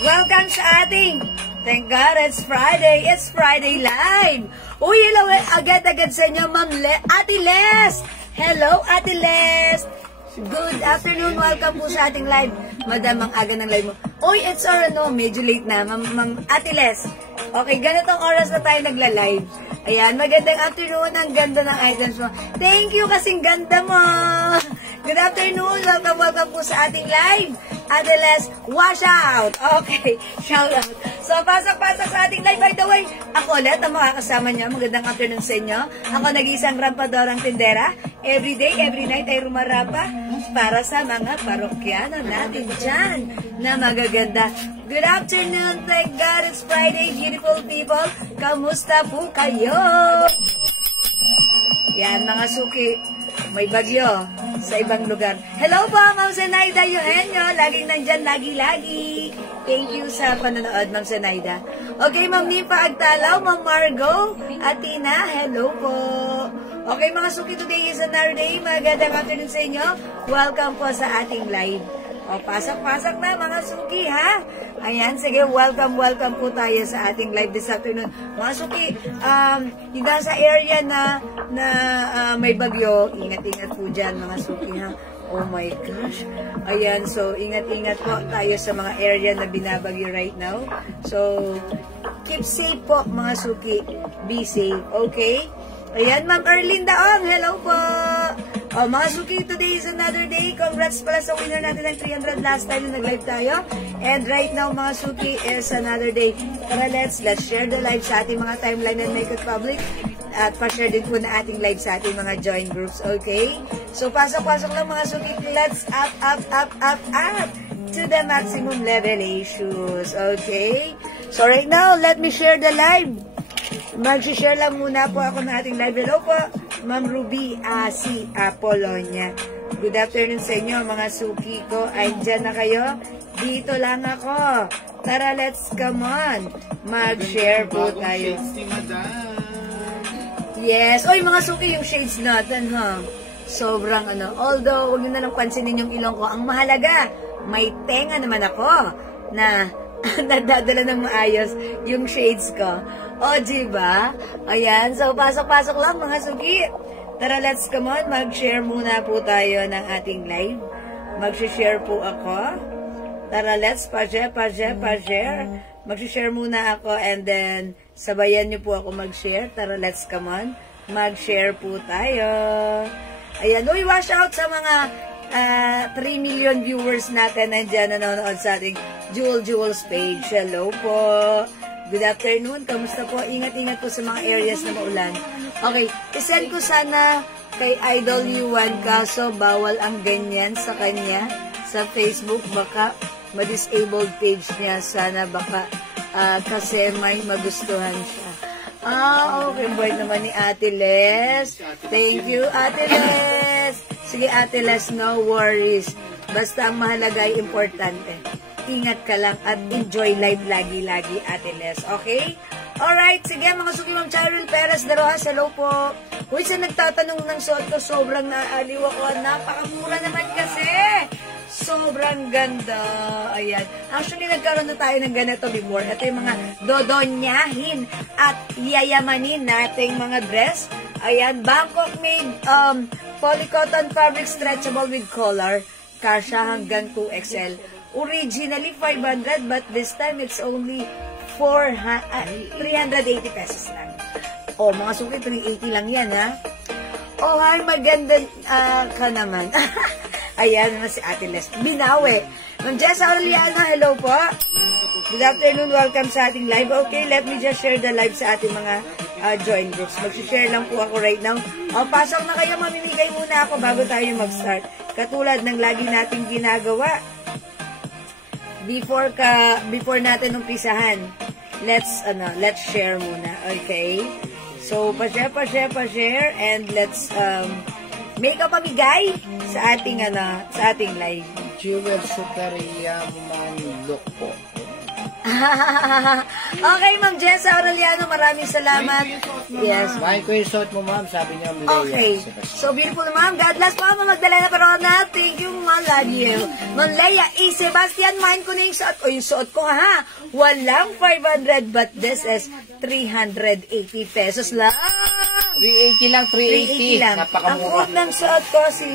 Welcome sa ating, thank God it's Friday Live. Uy, hello agad-agad sa inyo, Ma'am Ate Les. Hello, Ate Les. Good afternoon, welcome po sa ating live. Madam, ang aga ng live mo. Uy, it's medyo late na, Ma'am Ate Les. Okay, ganitong oras na tayo nagla-live. Ayan, magandang afternoon, ang ganda ng items mo. Thank you, kasing ganda mo. Good afternoon, welcome po sa ating live. Ate Les, wash out! Okay, shout out. So, pasok-pasok sa ating live. By the way, ako ulit ang makakasama niyo. Magandang afternoon sa inyo. Ako nag-iisang rampadorang tindera. Every day, every night ay rumarapa para sa mga parokyano natin dyan na magaganda. Good afternoon, thank God it's Friday, beautiful people. Kamusta po kayo? Yan, mga suki. May bagyo sa ibang lugar. Hello po, Ma'am Zenaida Eugenio. Laging nandyan, lagi-lagi. Thank you sa panonood, Ma'am Zenaida. Okay, Ma'am Nipa Agtalaw, Ma'am Margo, Atina, hello po. Okay, mga suki, today is another day. Magandang afternoon sa inyo. Welcome po sa ating live. O, pasok-pasok na, mga suki, ha? Ayan, sige, welcome po tayo sa ating live this afternoon. Mga suki, yung nasa area na may bagyo, ingat-ingat po dyan, mga suki, ha? Oh my gosh. Ayan, so, ingat-ingat po tayo sa mga area na binabagyo right now. So, keep safe po, mga suki. Be safe, okay? Ayan, Ma'am Erlinda Ong, hello po! Oh, mga suki, today is another day. Congrats pala sa winner natin ng 300 last time na nag-live tayo. And right now, mga suki, is another day. Tara, let's share the live sa ating mga timeline and make it public. At pa-share din po na ating live sa ating mga join groups, okay? So, pasok-pasok lang mga suki. Let's up to the maximum level issues, okay? So, right now, let me share the live. Mag-share lang muna po ako ng ating live. Hello po, Ma'am Ruby si Apolonia. Good afternoon sa inyo, mga suki ko. Andyan na kayo? Dito lang ako. Tara, let's come on. Mag-share po tayo. Yes. Oy, mga suki, yung shades natin, ha? Sobrang although, huwag nyo na lang pansinin yung ilong ko. Ang mahalaga, may tenga naman ako na nadadala ng maayos yung shades ko. O, diba? Ayan. So, pasok-pasok lang, mga suki. Tara, let's come on. Mag-share muna po tayo ng ating live. Mag-share po ako. Tara, let's pa-share. Mag-share muna ako and then sabayan niyo po ako mag-share. Tara, let's come on. Mag-share po tayo. Ayan. Uy, wash out sa mga 3 million viewers natin nandiyan nanonood sa ating Jewels page. Hello po. Good afternoon. Kamusta po? Ingat-ingat po sa mga areas na maulan. Okay. Isend ko sana kay Idol Yuan kaso bawal ang ganyan sa kanya sa Facebook. Baka ma-disabled page niya. Sana baka kasi may magustuhan siya. Okay. Boy naman ni Ate Les. Thank you, Ate Les. Sige, Ate Les, no worries. Basta ang mahalaga ay importante. Ingat ka lang at enjoy live lagi-lagi, Ate Les. Okay? Alright, sige mga suki, Ma'am Cheryl Perez de Rojas, hello po. Uy, sa nagtatanong ng suot ko, sobrang naaliw ako. Napakamura naman kasi. Sobrang ganda. Ayan. Actually, nagkaroon na tayo ng ganito before. Ito yung mga dodonyahin at yayamanin nating mga dress. Ayan, Bangkok made polycotton fabric stretchable with collar. Kasha hanggang 2XL. Originally 500 but this time it's only 380 pesos lang. Oh, mga suki, 380 lang yan, ha? Oh, hi, maganda ka naman. Ayan naman si Ate Les. Binawi. Ma'am Jessa Aureliano, hello po. Good afternoon, welcome sa ating live. Okay, let me just share the live sa ating mga join groups. Mag-share lang po ako right now. O, pasok na kayo, mamimigay muna ako bago tayo mag-start. Katulad ng lagi nating ginagawa. Before natin umpisahan, let's share muna. Okay? So, pa-share, and let's make a pamigay sa ating live. Jewel Sukaria Manlok po. Okay, Ma'am Jessa Aureliano, maraming salamat. Yes. Mahal ko yung suot mo, ma'am. Sabi niya, okay. So, beautiful na, ma'am. God bless po, Ma'am Magdalena Perona. Thank you, Ma'am. Love you. Ma'am Leia E. Sebastian, mahal ko na yung suot. O, yung suot ko, ha? Walang 500, but this is 380 pesos lang. 380 lang, 380 lang. Napakamura. Ang quote ng suot ko, si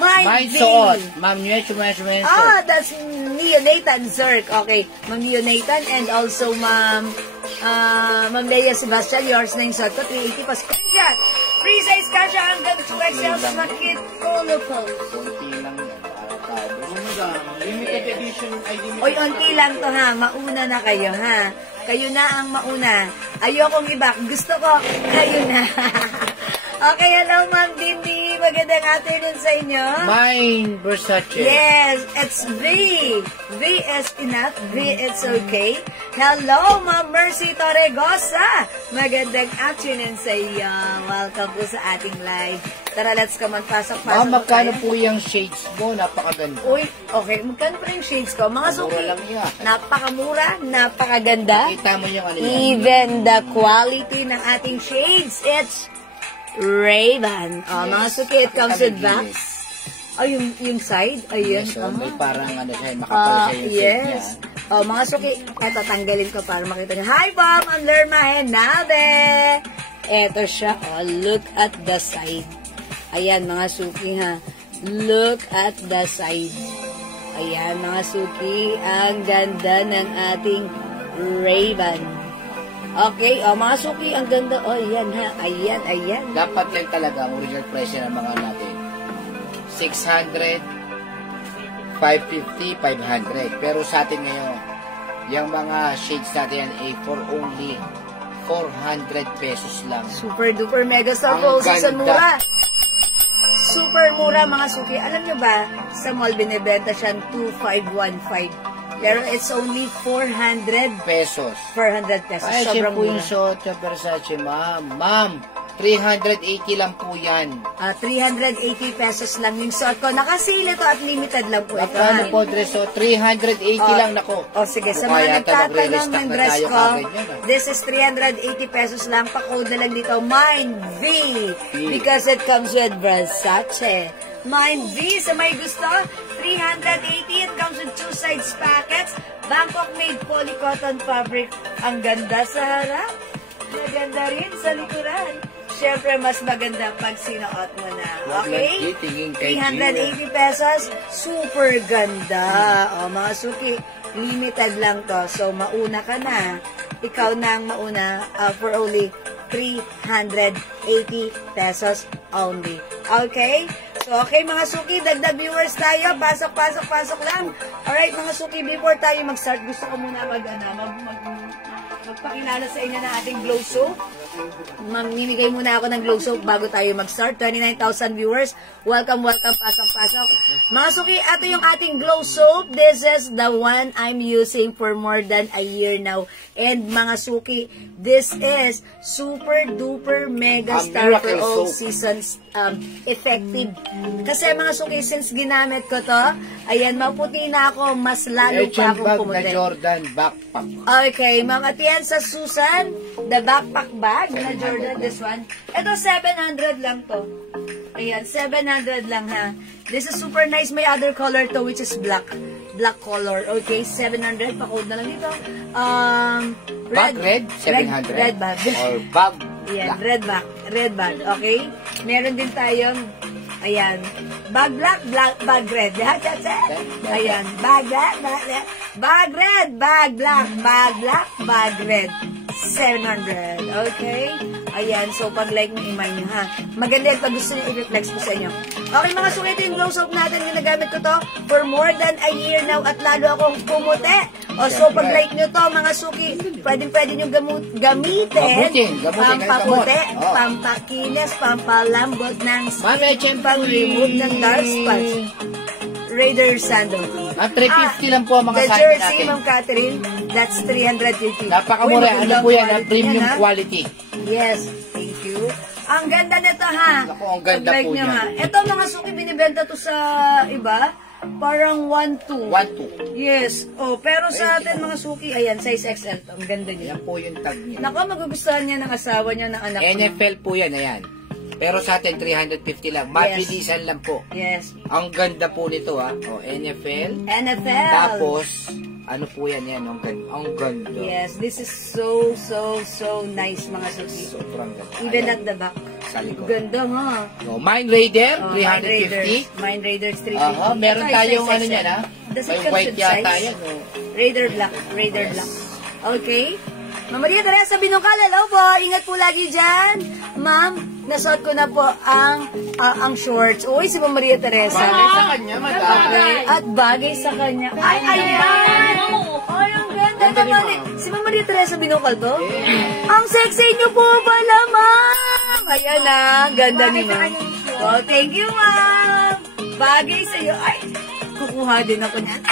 Mind suot. Ma'am Nuecho. That's Neonatan Zerk. Okay. Ma'am Neonatan, and also Ma'am Leia Sebastian, yours na yung suot ko, 380 pa. Screenshot. Free size kasha hanggang 2XL sa makit Colo Post. Kunti lang yan. Limited edition. Oy, onti lang to, ha. Mauna na kayo, ha. Kayo na ang mauna. Ayokong iba. Gusto ko, kayo na. Okay, hello, Ma'am Dindi. Magandang afternoon sa inyo. Mine Versace. Yes, it's V. V is enough. V is okay. Hello, Ma'am Mercy Torregosa. Magandang afternoon sa iyo. Welcome po sa ating live. Tara, let's come on. Pasok. Ma'am, magkano po yung shades mo? Napakaganda. Uy, okay. Magkano pa yung shades ko? Mga suki. Lang yan. Napakamura, napakaganda. Kita mo yung ano yan. Even the quality ng ating shades, it's Ray-Ban. Oh, yes. Mga suki, it comes with box. Oh, yung side. Ayun. Yes, may parang siya, makapal siya yung yes. Oh, mga suki. Eto, tanggalin ko para makita niyo. Hi, Ma'am! I'm Lerma Henabe! Eto siya. Oh, look at the side. Ayan, mga suki, ha. Look at the side. Ayan, mga suki. Ang ganda ng ating Ray-Ban. Okay, mga suki, ang ganda. Oh, ayan, ha. Ayan. Dapat yan talaga, ang original price ng mga natin. 600, 550, 500. Pero sa atin ngayon, yung mga shades natin yan ay for only 400 pesos lang. Super duper mega sample. Season mura. Super mura, mga suki. Alam nyo ba, sa mall binibenta siya 2,515. Pero it's only 400 pesos. 400 pesos. Ay, sobrang po yung suot sa Versace, ma'am. Ma'am, 380 lang po yan. 380 pesos lang yung suot ko. Nakasale ito at limited lang po ito. Ano po, dress ko? 380 lang nako. Sige, sa mga nagtatanong ng dress ko, this is 380 pesos lang. Pa-code na lang dito, Mind V. Because it comes with Versace. Mind V, sa may gusto, 380. It comes with 2 sides packets. Bangkok made polycotton fabric. Ang ganda sa harap. Maganda rin sa likuran. Siyempre, mas maganda pag sinuot mo na. Okay? 380 pesos. Super ganda. O, mga suki, limited lang to. So, mauna ka na. Ikaw na ang mauna for only 380 pesos only. Okay? So, okay mga suki, dagdag viewers tayo. Pasok lang. Alright mga suki, before tayo mag-start, gusto ko muna magpakilala sa inyo ng ating glow soap. Mamimigay muna ako ng glow soap bago tayo mag-start. 29,000 viewers. Welcome. Pasok. Mga suki, ito yung ating glow soap. This is the one I'm using for more than a year now. And mga suki, this is super duper mega star for all seasons effective. Kasi mga suki, since ginamit ko to, ayan, maputi na ako, mas lalo pa akong pumuti. Jordan backpack. Okay, mga tiyan sa Susan, the backpack bag na Jordan, this one. Ito, 700 lang to. Ayan, 700 lang ha. This is super nice. May other color to, which is black. Black color. Okay, 700. Pa-code na lang dito. Red, 700. Red bag. Or bag. Ayan, black. Red bag. Okay? Meron din tayong, ayan, bag black, bag red. Ayan, bag black, bag red, bag black, bag red. 700. Okay? Ayan, so pag-like nyo, imay nyo ha. Maganda yan pag gusto nyo i-reflex ko sa inyo. Okay mga suki, ito yung glow soap natin. Ginagamit ko to for more than a year now at lalo akong pumuti. O so pag-like nyo to mga suki, pwede nyo gamitin. Pampaputi, pampakinis, pampalambot ng skin, pang-remove ng dark spots. Raider Sandal. At 350 lang po ang mga the sandal jersey, natin. Ma'am Catherine, that's 350. Napakamura. Ano po yan? Premium quality. Yes, thank you. Ang ganda nito ha. Naku, ang ganda po yan. Ito mga suki, binibenta to sa iba. Parang 1-2. 1-2. Yes. Oh, pero sa atin mga suki, ayan, size XL to. Ang ganda niya. Yan po yung tag niya. Naku, magugustuhan niya ng asawa niya, ng anak niya. NFL po yan, ayan. Pero sa atin, 350 lang. Mabilisan lang po. Yes. Ang ganda po nito, ha. O, NFL. Tapos, ano po yan, yan. Ang ganda. Yes, this is so nice, mga suki. Sobrang ganda. Even ayan. at the back. Sa likod. Ganda nga. So, Mind Raider, 350. Mind Raiders 350. Meron tayong ano niyan, ha. Does May it come white to yata size? yan. O. Raider Black. Raider Black. Okay. Ma'am Maria Teresa Binungkal, hello po. Ingat po lagi dyan. Ma'am, nasuot ko na po ang shorts. Uy, si Ma'am Maria Teresa. Bagay sa kanya, madami. At bagay sa kanya. Ay, ayan! Ay, ang ganda naman. Si Ma'am Maria Teresa Binungkal to? Ang sexy niyo po pala, ma'am. Ayan na, ganda ni ma'am. Oh, thank you, ma'am. Bagay sa iyo. Ay, kukuha din ako niyan.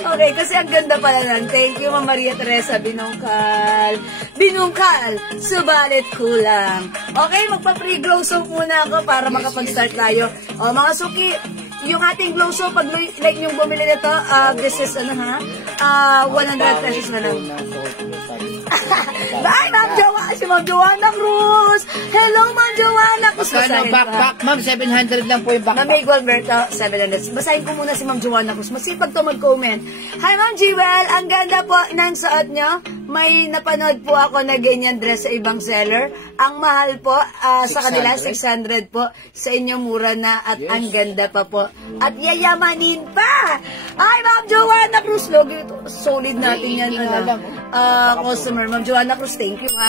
Okay, kasi ang ganda pala nan. Thank you, Ma'am Maria Teresa Binungkal. Binungkal, subalit kulang. Okay, magpa-pre-glow soap muna ako para makapag-start tayo. O, mga suki, yung ating glow soap, pag like nyong bumili nito, this is, 100 pesos na lang. Bye, Ma'am Joanna, si Ma'am Joanna Cruz. Hello, Ma'am Joanna Cruz. Magkano backpack, ma'am? 700 lang po yung backpack. Ma'am Miguel Alberto, 700. Basahin ko muna si Ma'am Joanna Cruz. Masipag to mag-comment. Hi, Ma'am Jewel. Ang ganda po ng suot nyo. May napanood po ako na ganyan dress sa ibang seller. Ang mahal po, sa kanila, 600 po. Sa inyo, mura na at ang ganda pa po. At yayamanin pa. Hi, Ma'am Joanna Cruz. Logo, solid natin yan. Customer. Ma'am Joanna Cruz, thank you, ha?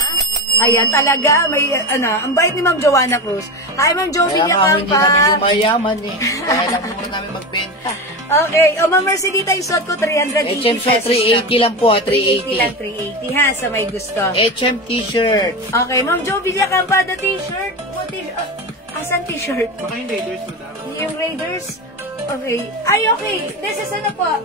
Ayan, talaga, may, ang bait ni Ma'am Joanna Cruz. Hi, Ma'am Josie Yakampa. Hindi namin yumayaman, eh. Kaya lang po namin magbenta. Okay, Ma'am Mercedita, yung suot ko, 380 pesos 380 lang po, 380 lang, 380, ha, sa may gusto. HM t-shirt. Okay, Ma'am Jo Villakampa, the t-shirt. What t-shirt? Asan t-shirt? Baka yung Raiders mo daw. Yung Raiders? Okay. Ay, okay. This is ano po?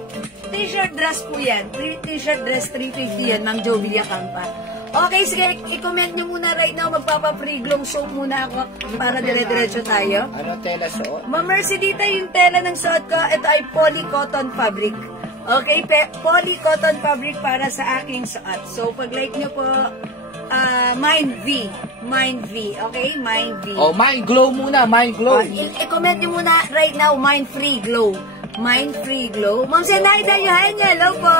T-shirt dress po yan. T-shirt dress, 350 yan, Ma'am Jo Villakampa. Okay, sige, i-comment nyo muna right now. Magpapa-pre-glow soap muna ako para dire-diretso tayo. Ano tela suot? Ma'am Mercedita, yung tela ng suot ko, ito ay poly-cotton fabric. Okay, poly-cotton fabric para sa aking suot. So, pag-like nyo po, Mind V. Mind V. Okay, Mind V. Oh, Mind Glow muna, Mind Glow. I-comment nyo muna right now, Mind Free Glow. Mind Free Glow. Ma'am Zenaida Yohanya, hello po.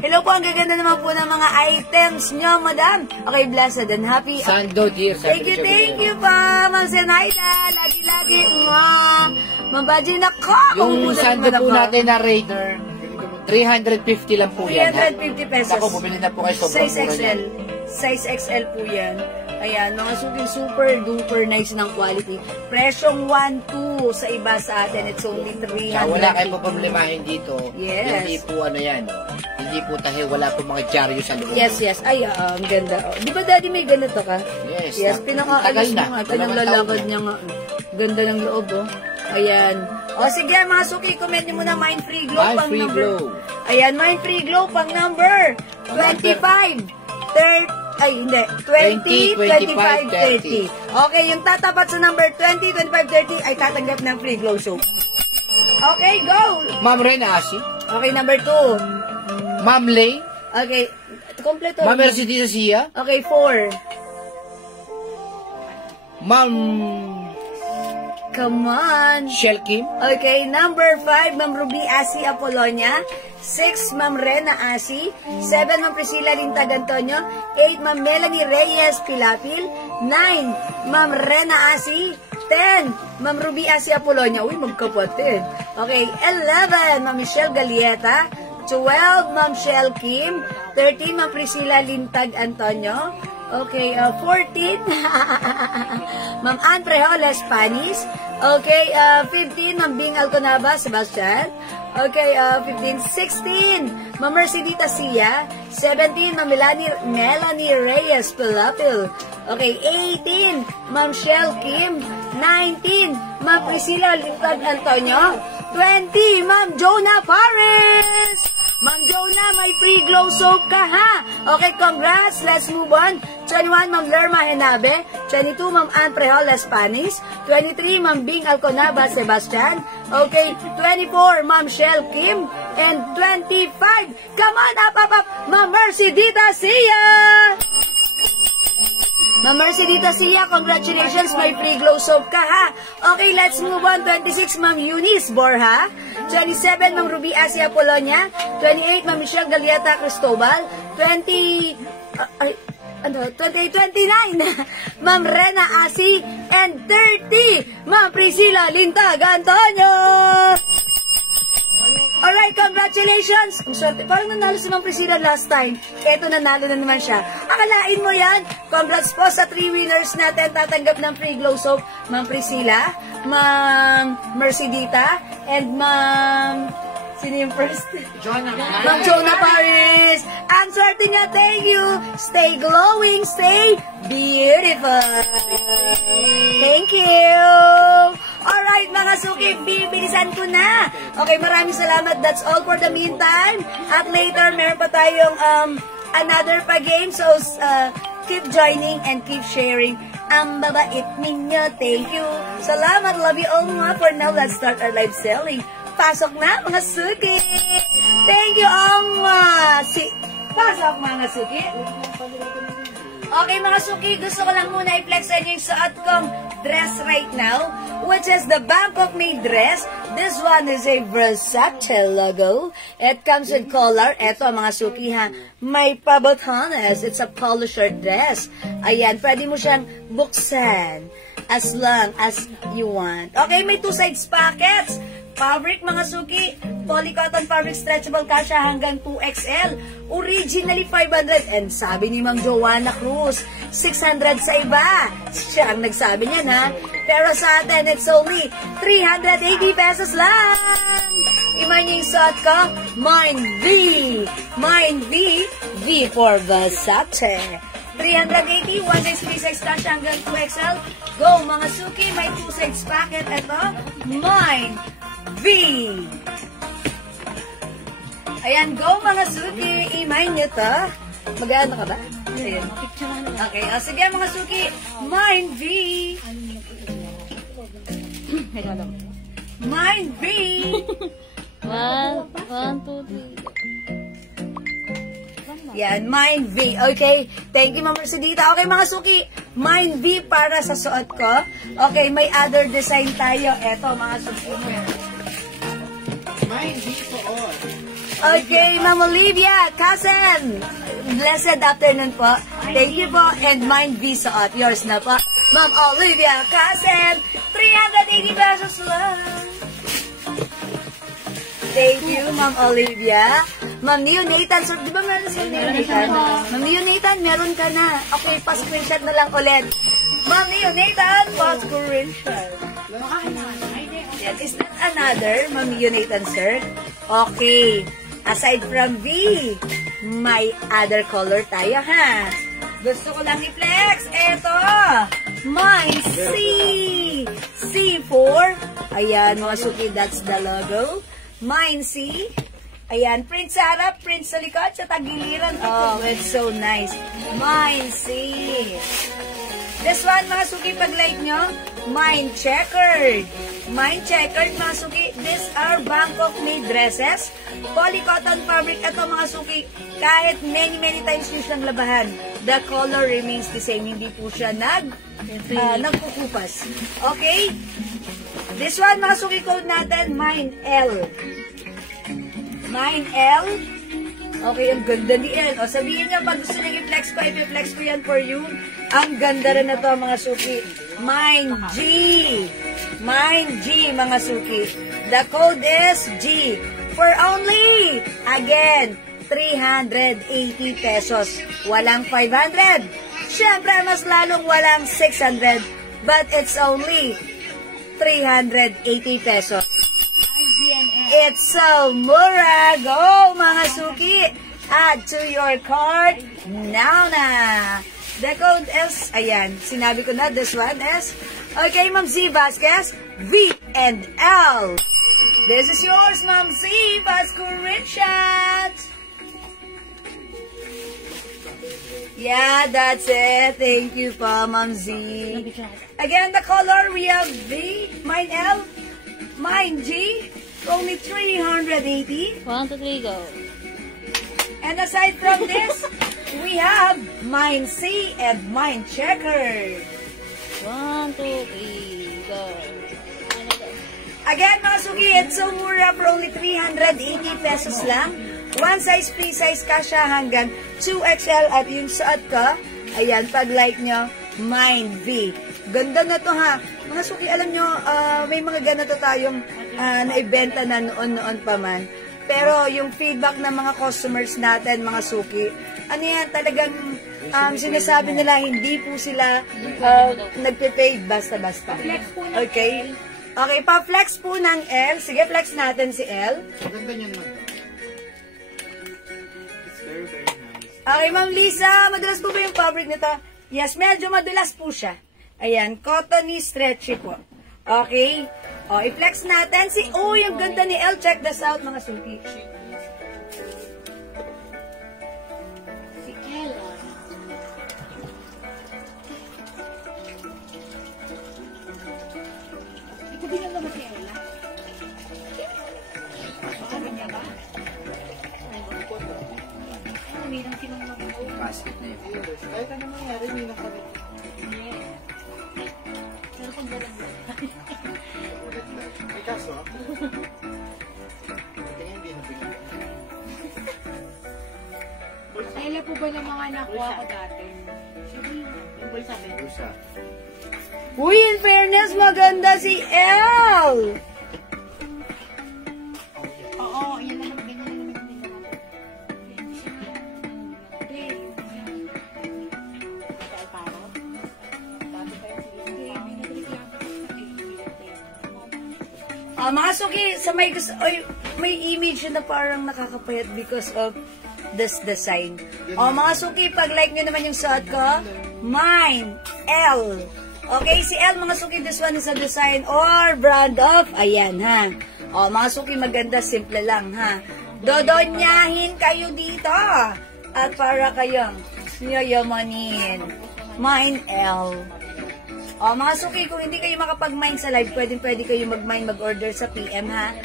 Hello po, ang gaganda naman po ng mga items nyo, madam. Okay, blessed and happy. Sando, dear. Thank you pa, Ma'am Zenaida. Lagi-lagi. Mabadyo na ko. Yung sando po natin na Raider, 350 lang po yan. 350 pesos. Ako, bumili na po kayo sobrang Size mura XL. niyan. Size XL po yan. Ayan, mga suking super duper nice ng quality. Presyong 1-2 sa iba sa atin. It's only 300. Wala kayong problemahin dito. Yes. Hindi po ano yan. Hindi po tayo, wala po mga dyaryo sa loob. Yes. Ay, ang ganda. Oh. Di ba daddy may ganito ka? Yes. Pinaka-alis mo nga. Pinanglalakad niya nga. Ganda ng loob, oh. Ayan. O sige, mga suki, comment nyo muna Mind Free Glow Mind pang Free number. Glow. Ayan, Mind Free Glow pang number 25, 30, ay hindi, 20, 25, 30. Okay, yung tatapat sa number 20, 25, 30 ay tatanggap ng free glow soap. Okay, go! Ma'am Rena Asi. Okay, number 2. Ma'am Lay. Okay, kompleto. Ma'am Mercedes Sia. Okay, 4. Ma'am Come on. Shell Kim. Okay, number 5, Ma'am Ruby Asi Apolonia. 6, Ma'am Rena Asi. 7, Ma'am Priscilla Lintag Antonio. 8, Ma'am Melanie Reyes Pilapil. 9, Ma'am Rena Asi. 10, Ma'am Ruby Asi Apolonia. Uy, magkapatid. Okay, 11, Ma'am Michelle Galieta. 12, Ma'am Shell Kim. 13, Ma'am Priscilla Lintag Antonio. Okay, 14, Ma'am Ann Prejoles Panis. Okay, 15, Ma'am Bing Alconaba Sebastian. Okay, 15, 16, Ma'am Mercedita Sia. 17, Ma'am Melanie Reyes Pilapil. Okay, 18, Ma'am Shell Kim. 19, Ma'am Priscilla Lintag Antonio. 20, Ma'am Jonah Paris. Ma'am Jonah, may free glow soap ka, ha? Okay, congrats. Let's move on. 21, Ma'am Lerma Henabe. 22, Ma'am Ann Prejoles Panis. 23, Ma'am Bing Alconaba Sebastian. Okay, 24, Ma'am Shell Kim. And 25, come on, up, Ma'am Mercedita Sia. Ma'am Mercedita Sia, congratulations, may free glow soap ka, ha? Okay, let's move on. 26, Ma'am Eunice Borja. 27, Ma'am Ruby Asia Polonia. 28, Ma'am Michelle Galiata Cristobal. 29, Ma'am Rena Asi. And 30, Ma'am Priscilla Lintag Antonio. Alright, congratulations! Ang swerte. Parang nanalo si Ma'am Priscilla last time. Eto, nanalo na naman siya. Akalain mo yan. Congrats po sa 3 winners natin. Tatanggap ng free glow soap. Ma'am Priscilla, Ma'am Mercedita, and Ma'am... Sino yung first? Ma'am Jonah Paris. Ang swerte niya, thank you. Stay glowing, stay beautiful. Thank you. Alright, mga suki, bibilisan ko na. Okay, maraming salamat. That's all for the meantime. At later, meron pa tayong another pa game. So, keep joining and keep sharing. Ang babait ninyo. Thank you. Salamat. Love you all mga. For now, let's start our live selling. Pasok na, mga suki. Thank you all mga. Pasok, mga suki. Okay, mga suki, gusto ko lang muna i-flex sa inyo yung suot kong dress right now, which is the Bangkok made dress. This one is a Versace logo. It comes with collar. Eto, mga suki, ha. May pabotones. It's a polo shirt dress. Ayan, pwede mo siyang buksan as long as you want. Okay, may 2 sides pockets. Fabric, mga suki, polycotton fabric, stretchable kasha hanggang 2XL. Originally 500, and sabi ni Ma'am Joanna Cruz, 600 sa iba. Siya ang nagsabi niyan, ha? Pero sa atin, it's only 380 pesos lang. Iman niyo yung suot ko, Mine V. Mine V, V for Versace. 380, 1 size, 3 size kasha hanggang 2XL. Go, mga suki, may 2 size packet. Ito, Mine V. Ayan, go mga suki. I-mine nyo to. Mag-ano ka ba? Ayan. Okay, o sige mga suki. Mine V. Mine V. 1, 2, 3. Yan, Mine V. Okay, thank you Ma'am Mercedita. Okay mga suki, Mine V para sa suot ko. Okay, may other design tayo. Eto mga suki. Mine V po all. Okay, Ma'am Olivia, cousin. Blessed afternoon po. Thank you po. And Mine V suot. Yours na po. Ma'am Olivia, cousin. 380 pesos lang. Thank you, Ma'am Olivia. Ma'am Neo Nathan, so, di ba meron si Neo Nathan? Ma'am Neo Nathan, meron ka na. Okay, pa-screenshot na lang ulit. Ma'am Neo Nathan, pa-screenshot. Yes, is that another, Ma'am Neo Nathan, sir? Okay. Aside from V, may other color tayo, ha? Gusto ko lang i-flex. Eto, mine C. C4. Ayan, mga suki, that's the logo. Mine C. Ayan, print sa harap, print sa likod, sa tagiliran. Oh, it's so nice. Mine C. This one, mga suki, pag like nyo, Mine Checkered. Mine Checkered, mga suki. These are Bangkok made dresses. Polycotton fabric. Ito, mga suki, kahit many times nyo siyang labahan, the color remains the same. Hindi po siya nagkukupas. Okay? This one, mga suki, code natin, Mine L. Mine L. Okay, ang ganda ni L. O, sabihin niya, pag gusto niya i-flex ko, i-flex ko yan for you. Ang ganda rin na to, mga suki. Mine G. Mine G, mga suki. The code is G. for only, again, 380 pesos. Walang 500. Siyempre, mas lalong walang 600. But it's only 380 pesos. It's so mura. Go, mga suki. Add to your cart now na. The code is, ayan, sinabi ko na, this one is, okay, Ma'am Z Vasquez, V and L. This is yours, Ma'am Z Vasquez Richards. Yeah, that's it. Thank you po, Ma'am Z. Again, the color, we have V, mine L, mine G, only 380. 1, 2, 3, go. And aside from this, we have mine C and mine checker. 1, 2, 3, go. Again, mga suki, it's so mura for only 380 pesos lang. One size, free size ka siya hanggang 2XL at yung suot ko, ayan, pag like nyo, mine V. Ganda na to ha. Mga suki, alam nyo, may mga ganito tayong naibenta na noon-noon pa man. Pero yung feedback ng mga customers natin, mga suki, ano yan, talagang sinasabi nila, hindi po sila nagpe-paid basta-basta. Okay? Okay, pa-flex po ng L. Sige, flex natin si L. Maganda niyan man. It's very, very nice. Okay, Ma'am Lisa, madulas po ba yung fabric nito? Yes, medyo madulas po siya. Ayan, cottony stretchy po. Okay? O, i-flex natin si, oh, yung ganda ni L. Check this out, mga suki. Si Ella. Ito din yung naman si Ella. Basket na yun. Kahit ano nangyari, may nakabit. Pero kung dalang May kaso? Tingin hindi nabigyan. Kailan po ba ng mga nakuha ko dati? yung bulsa, Ben. Bulsa. Uy, in fairness, maganda si L. Oo, yan naman ganyan naman yung Mga suki, sa may gusto, oy, may image na parang nakakapayat because of this design. Mga suki, pag like nyo naman yung suot ko, mine, L. Okay, si L, mga suki, this one is a design or brand of, ayan ha. Mga suki, maganda, simple lang ha. Dodonyahin kayo dito. At para kayong yayamanin. Mine, L. Mga suki, kung hindi kayo makapag-mine sa live, pwede kayo mag-mine, mag-order sa PM, ha?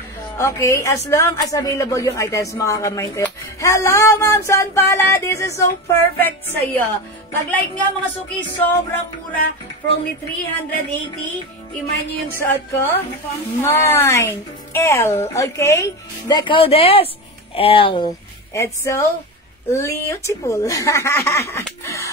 Okay, as long as available yung items, makaka-mine kayo. Hello, Ma'am San Pala! This is so perfect sa'yo. Pag-like nyo, mga suki, sobrang mura. For only 380, i-mine nyo yung suot ko. Mine, L. Okay? The code is L. It's so beautiful.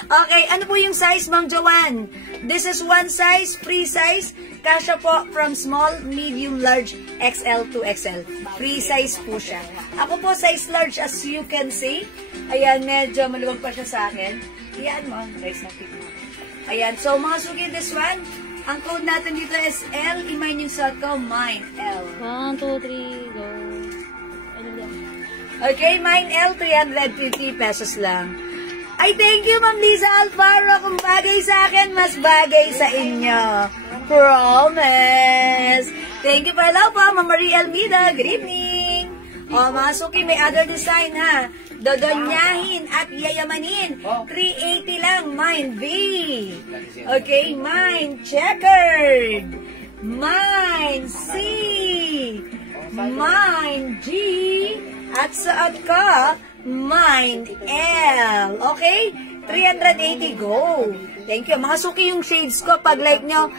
Okay, ano po yung size, Ma'am Joanne? This is one size, free size. Kasya po from small, medium, large, XL to XL. Free size po siya. Ako po size large as you can see. Ayan, medyo maluwag pa siya sa akin. Ayan mo, guys, nakita mo. Ayan, so mga suki, this one, ang code natin dito is L. I-mine yung suot ko, mine, L. 1, 2, 3, go. Ano yan? Okay, mine L, 350 pesos lang. Ay, thank you, Ma'am Lisa Alfaro. Kung bagay sa akin, mas bagay sa inyo. Promise. Thank you, hello po, Ma'am Marie Almida. Good evening. Mga suki, may other design, ha. Dodonyahin at yayamanin. 380 lang, mine V. Okay, mine checkered. Mine C. Mine G. At suot ko, mine L. Okay? 380, go. Thank you. Mga suki yung shades ko. Pag like nyo,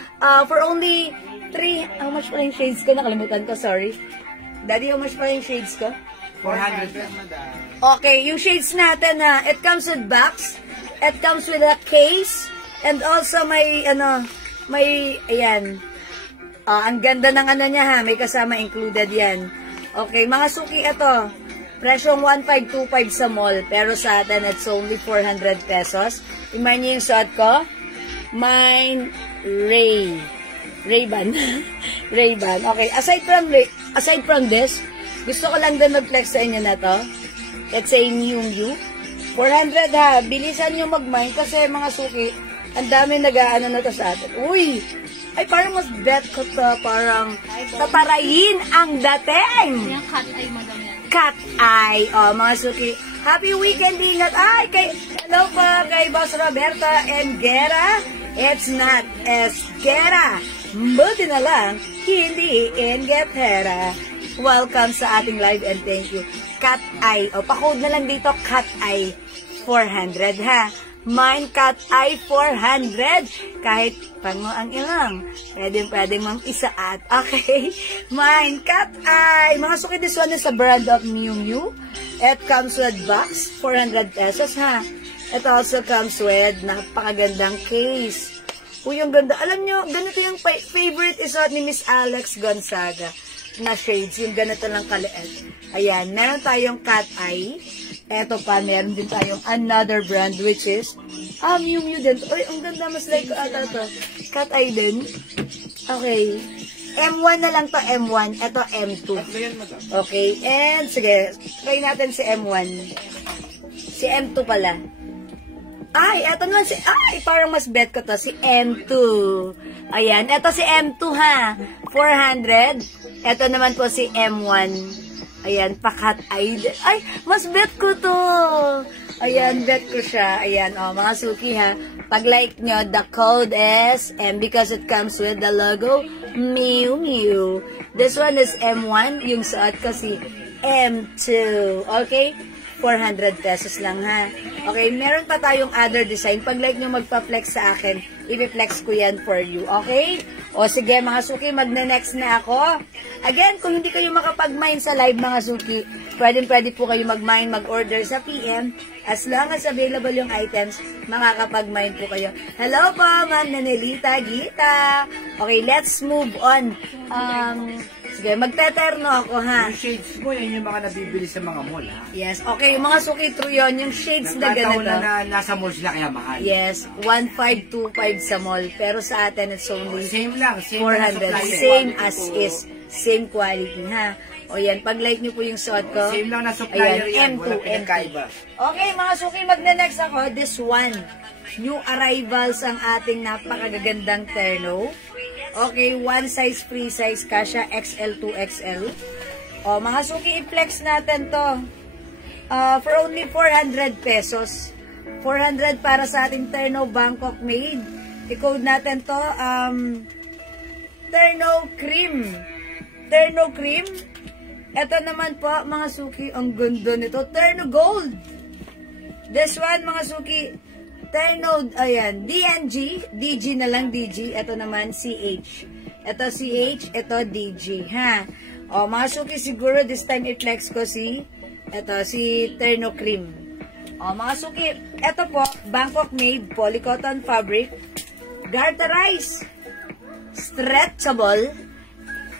for only 3, how much pala yung shades ko? Nakalimutan ko, sorry. Daddy, how much pala yung shades ko? 400. Okay, yung shades natin, it comes with box, it comes with a case, and also may, ayan, ang ganda ng ano niya ha, may kasama included yan. Okay, mga suki, ito. Presyong 1,525 sa mall, pero sa atin, it's only 400 pesos. Iman niyo yung suot ko? Mine, Ray-Ban. Ray-Ban. Okay, aside from this, gusto ko lang din mag-flex sa inyo na to. Let's say, New 400 ha. Bilisan nyo mag-mine kasi mga suki, ang dami nag-aano na to sa atin. Uy! Ay, parang mas bet ko to. Parang tatarayin ang dating. Yung cat eye, madam yan. Cat eye. O, mga suki. Happy weekend, ingat. Ay, hello po kay Boss Roberta and Gera. It's not Esguera. Buti na lang, hindi Engetera. Welcome sa ating live and thank you. Cat eye. O, pa-code na lang dito, cat eye 400 ha. Mine cat eye 400. Kahit pango ang ilang. Pwede mang isaat. Okay? Mine cat eye. Mga suki, this one is a brand of Miu. It comes with box. 400 pesos ha. It also comes with napakagandang case. Uy, yung ganda. Alam nyo, ganito yung favorite isuot ni Miss Alex Gonzaga na shades. Yung ganito lang kaliit. Ayan. Meron tayong cat eye. Eto pa, meron din tayong another brand which is Miu din. Uy, ang ganda, mas like to. Cat eye din. Okay. M1 na lang to, M1. Eto, M2. Okay. And, sige, try natin si M1. Si M2 pala. Ay, eto naman si, parang mas bet ko to, si M2. Ayan, eto si M2 ha. 400. Eto naman po si M1. Ayan, pakat ay, mas bet ko to. Ayan, bet ko siya. Ayan, mga suki ha. Pag like nyo, the code is, and because it comes with the logo, Miu. This one is M1, yung suot ko si M2. Okay? 400 pesos lang ha. Okay, meron pa tayong other design. Pag like nyo magpa-flex sa akin, i-flex ko yan for you. Okay? O sige mga suki, magna-next na ako. Again, kung hindi kayo makapag-mine sa live mga suki, pwede po kayo mag-mine, mag-order sa PM. As long as available yung items, makakapag-mine po kayo. Hello po, Ma'am Nanelita Gita. Okay, let's move on. Sige, magteterno ako ha. Yung shades mo, yan yung mga nabibili sa mga mall ha. Yes, okay, yung mga suki true yun, yung shades na ganito. Na nasa mall sila kaya mahal. Yes, 1,525 sa mall. Pero sa atin, it's only Same lang, 400. Same as is. Same quality, ha? O yan, pag-like nyo po yung suot ko. Same lang na supplier yan, M2, wala M2. pinagkaiba. Okay, mga suki, magna-next ako. This one. New arrivals ang ating napakagagandang terno. Okay, one size, free size, kasha XL to XL. O, mga suki, i-flex natin to. For only 400 pesos. 400 para sa ating terno, Bangkok made. I-code natin to, Terno Cream. Terno Cream. Ito naman po, mga suki, ang ganda nito. Terno Gold. This one, mga suki, Terno, ayan, DNG. DG na lang, DG. Ito naman, CH. Ito CH, ito DG, ha? O, mga suki, siguro this time i-flex ko si Terno Cream. O, mga suki, ito po, Bangkok made, polycotton fabric, garterized, stretchable,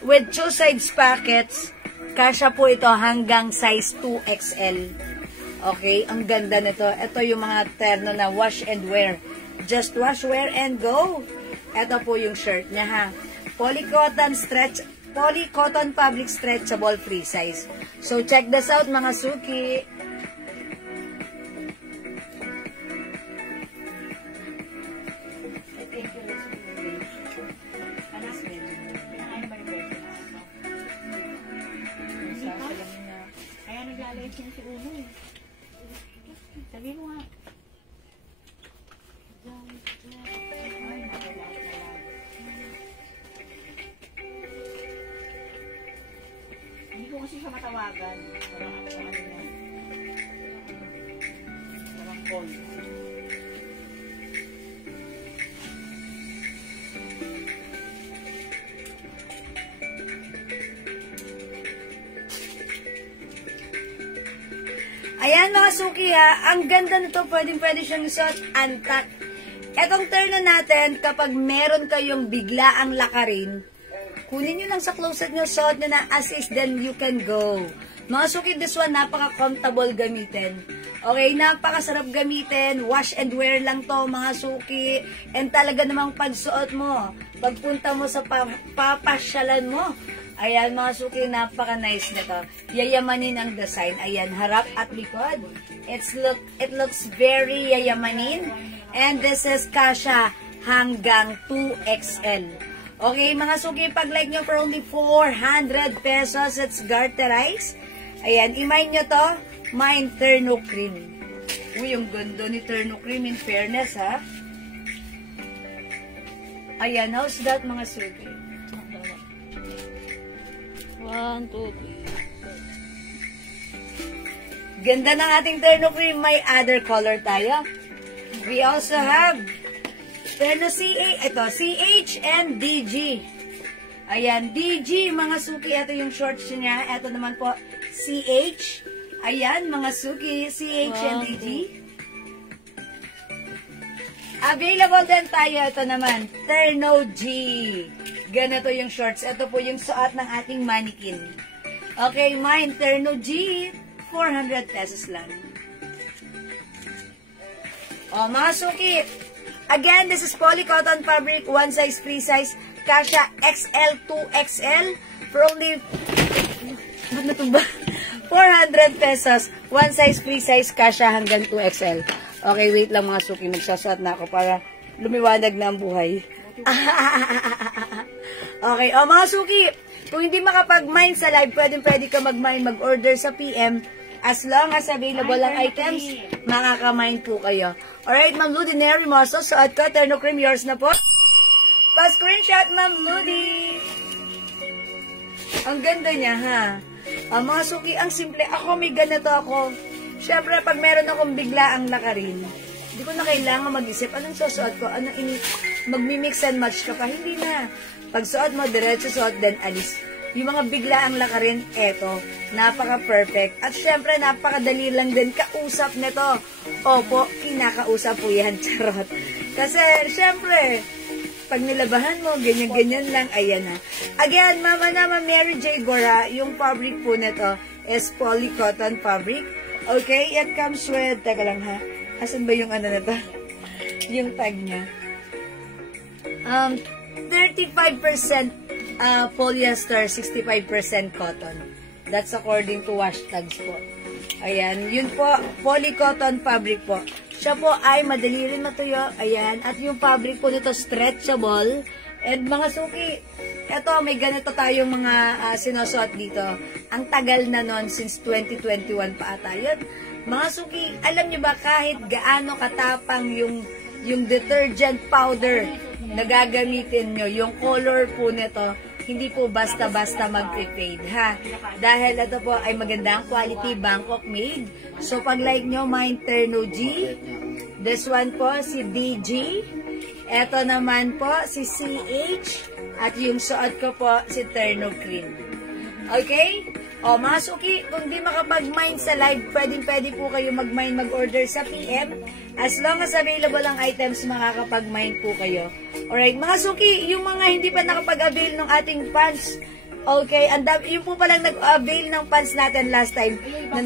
with 2 sides pockets. Kasha po ito hanggang size 2XL. Okay, ang ganda nito. Ito yung mga terno na wash and wear. Just wash, wear, and go. Ito po yung shirt niya ha. Polycotton fabric stretchable free size. So check this out mga suki. Si Uno eh. Sabi mo nga. Hindi ko kasi siya matawagan. Walang call. Ayan mga suki ha, ang ganda nito, pwede siyang isuot untuck. Etong terno natin, kapag meron kayong biglaang lakarin, kunin nyo lang sa closet nyo, suot nyo na as is, then you can go. Mga suki, this one, napaka-comfortable gamitin. Okay, napakasarap gamitin. Wash and wear lang to, mga suki. And talaga namang pagsuot mo, pagpunta mo sa papasyalan mo, ayan, mga suki, napaka-nice na to. Yayamanin ang design. Ayan, harap at likod. It looks very yayamanin. And this is kasha hanggang 2XL. Okay, mga suki, pag-like nyo for only 400 pesos, it's garterized. Ayan, imine nyo to, mine terno cream. Uy, yung ganda ni terno cream, in fairness, ha? Ayan, how's that, mga suki? 1, 2, 3. Ganda ng ating terno cream, may other color tayo. We also have terno CH and DG. Ayan, DG, mga suki, ito yung shorts niya. Ito naman po, CH. Ayan, mga suki, CH and DG. Available din tayo, ito naman, Terno G. Ganito yung shorts. Ito po yung suot ng ating mannequin. Okay, mine, Terno G, 400 pesos lang. O, mga suki, again, this is polycotton fabric, one size, free size, kasha XL, 2XL, for only, ba't natumba? 400 pesos, one size, free size, kasha hanggang 2XL. Okay, wait lang mga suki, magsasuot na ako para lumiwanag na ang buhay. Okay, o mga suki, kung hindi makapag-mine sa live, pwede ka mag-mine, mag-order sa PM. As long as available ang items, makaka-mine po kayo. Alright, Ma'am Ludi, Neri Moso, suot ko, terno cream, yours na po. Pa-screenshot, Ma'am Ludi. Ang ganda niya, ha? Mga suki, ang simple. Ako, may ganito ako. Siyempre, pag meron akong bigla ang lakarin, hindi ko na kailangan mag-isip, anong susuot ko? Magmi-mix and match ka pa? Hindi na. Pag suot mo, diretso suot, then alis. Yung mga bigla ang lakarin, eto, napaka-perfect. At syempre, napakadali lang din kausap nito. Opo, kinakausap po yan, charot. Kasi, syempre, pag nilabahan mo, ganyan-ganyan lang, ayan na. Again, Mama Mary J. Gora, yung fabric po nito is polycotton fabric. Okay, it comes with, teka lang ha, asan ba yung ano na to? Yung tag niya. 35% polyester, 65% cotton. That's according to wash tags po. Ayan, yun po, polycotton fabric po. Siya po ay madali rin matuyo. Ayan, at yung fabric po nito stretchable. And mga suki, eto, may ganito tayong mga sinusuot dito. Ang tagal na nun, since 2021 pa ata yun. Mga suki, alam nyo ba kahit gaano katapang yung detergent powder na gagamitin nyo, yung color po nito, hindi po basta-basta mag-fade, ha? Dahil ito po ay magandang quality, Bangkok made. So, pag like nyo, mine Terno G. This one po, si DG. Ito naman po, si CH. At yung suot ko po, si Terno Cream. Okay? O, mga suki, kung di makapag-mine sa live, pwede po kayo mag-mine, mag-order sa PM. As long as available ang items, makakapag-mine po kayo. Alright, mga suki, yung mga hindi pa nakapag-avail ng ating pants, okay, yung po palang nag-avail ng pants natin last time na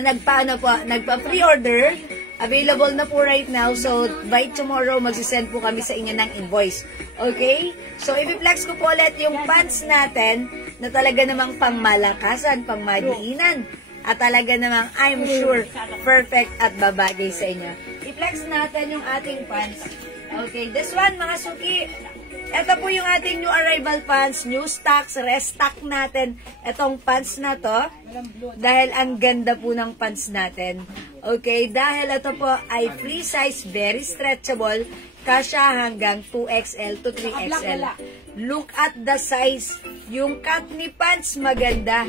nagpa-pre-order, available na po right now. So, by tomorrow, magsisend po kami sa inyo ng invoice. Okay? So, i-flex ko po ulit yung pants natin na talaga namang pangmalakasan, pangmadiinan. At talaga namang, I'm sure, perfect at babagay sa inyo. I-flex natin yung ating pants. Okay, this one, mga suki. Ito po yung ating new arrival pants, new stocks, restock natin. Itong pants na to, dahil ang ganda po ng pants natin. Okay, dahil ito po ay free size, very stretchable, kasya hanggang 2XL to 3XL. Look at the size. Yung cut ni pants, maganda.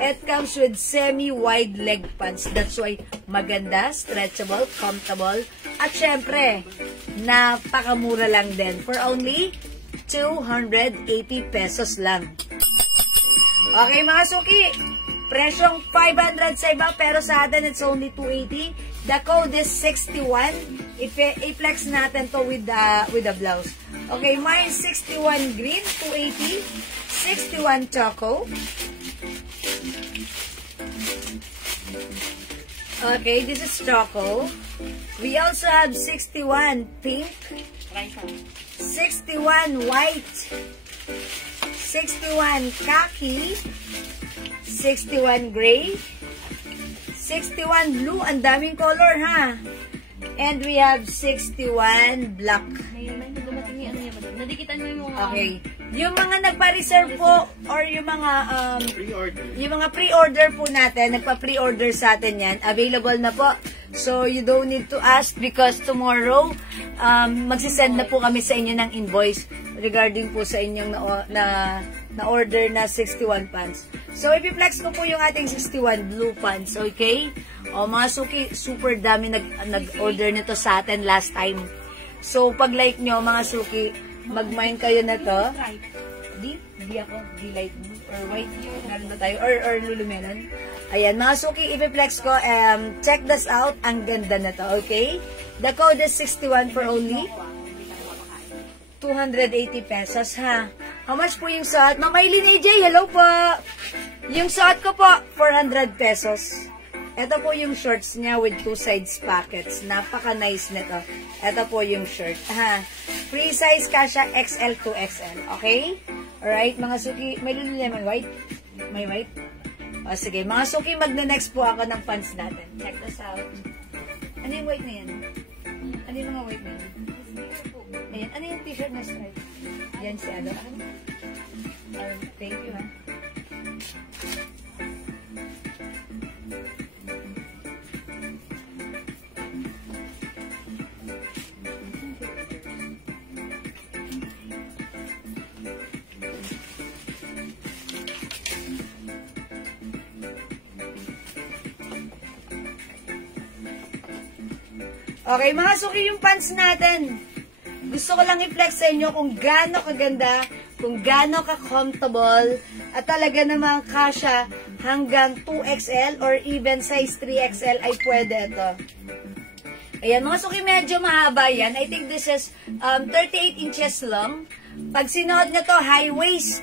It comes with semi-wide leg pants. That's why maganda, stretchable, comfortable. At syempre, napakamura lang din. For only 280 pesos lang. Okay, mga suki. Presyong 500 sa iba, pero sa atin it's only 280. The code is 61. I-flex natin to with the blouse. Okay, mine 61 green, 280. 61 choco. Okay, this is choco. We also have 61 pink. 61 white. 61 khaki. 61 gray. 61 blue. Ang daming color, ha? And we have 61 black. Nadikitan mo yung mga... Okay. Yung mga nagpa-reserve po or yung mga pre-order po natin, nagpa-pre-order sa atin yan, available na po. So, you don't need to ask because tomorrow, magsisend na po kami sa inyo ng invoice regarding po sa inyong na-order na 61 pants. So, ipiplex ko po yung ating 61 blue pants, okay? O, mga suki, super dami nag-order nito sa atin last time. So, pag like nyo, mga suki, mag-mine kayo na to. Di ako, di light blue or white. Meron ba tayo? Or lulumelon. Ayan, mga suki, ipiplex ko. Check this out. Ang ganda na to, okay? The code is 61 for only 280 pesos, ha? How much po yung suot? Ma'am Aileen AJ, hello po! Yung suot ko po, 400 pesos. Ito po yung shorts niya with 2 sides pockets. Napaka-nice nito. Ito po yung shirt. Ha? Free size kasha XL to XL. Okay? Alright, mga suki. May lululemon white? May white? O, sige. Mga suki, magne-next po ako ng pants natin. Check this out. Ano yung white na yan? Ano yung mga white na yan? Ayan. Ano yung t-shirt na stripe? Yan si Ada. Thank you, ha? Okay, mga suki yung pants natin. Gusto ko lang i-flex sa inyo kung gaano kaganda, kung gaano ka-comfortable, at talaga namang kasha hanggang 2XL or even size 3XL ay pwede ito. Ayan, mga suki, medyo mahaba yan. I think this is 38 inches long. Pag sinuot nyo to, high waist.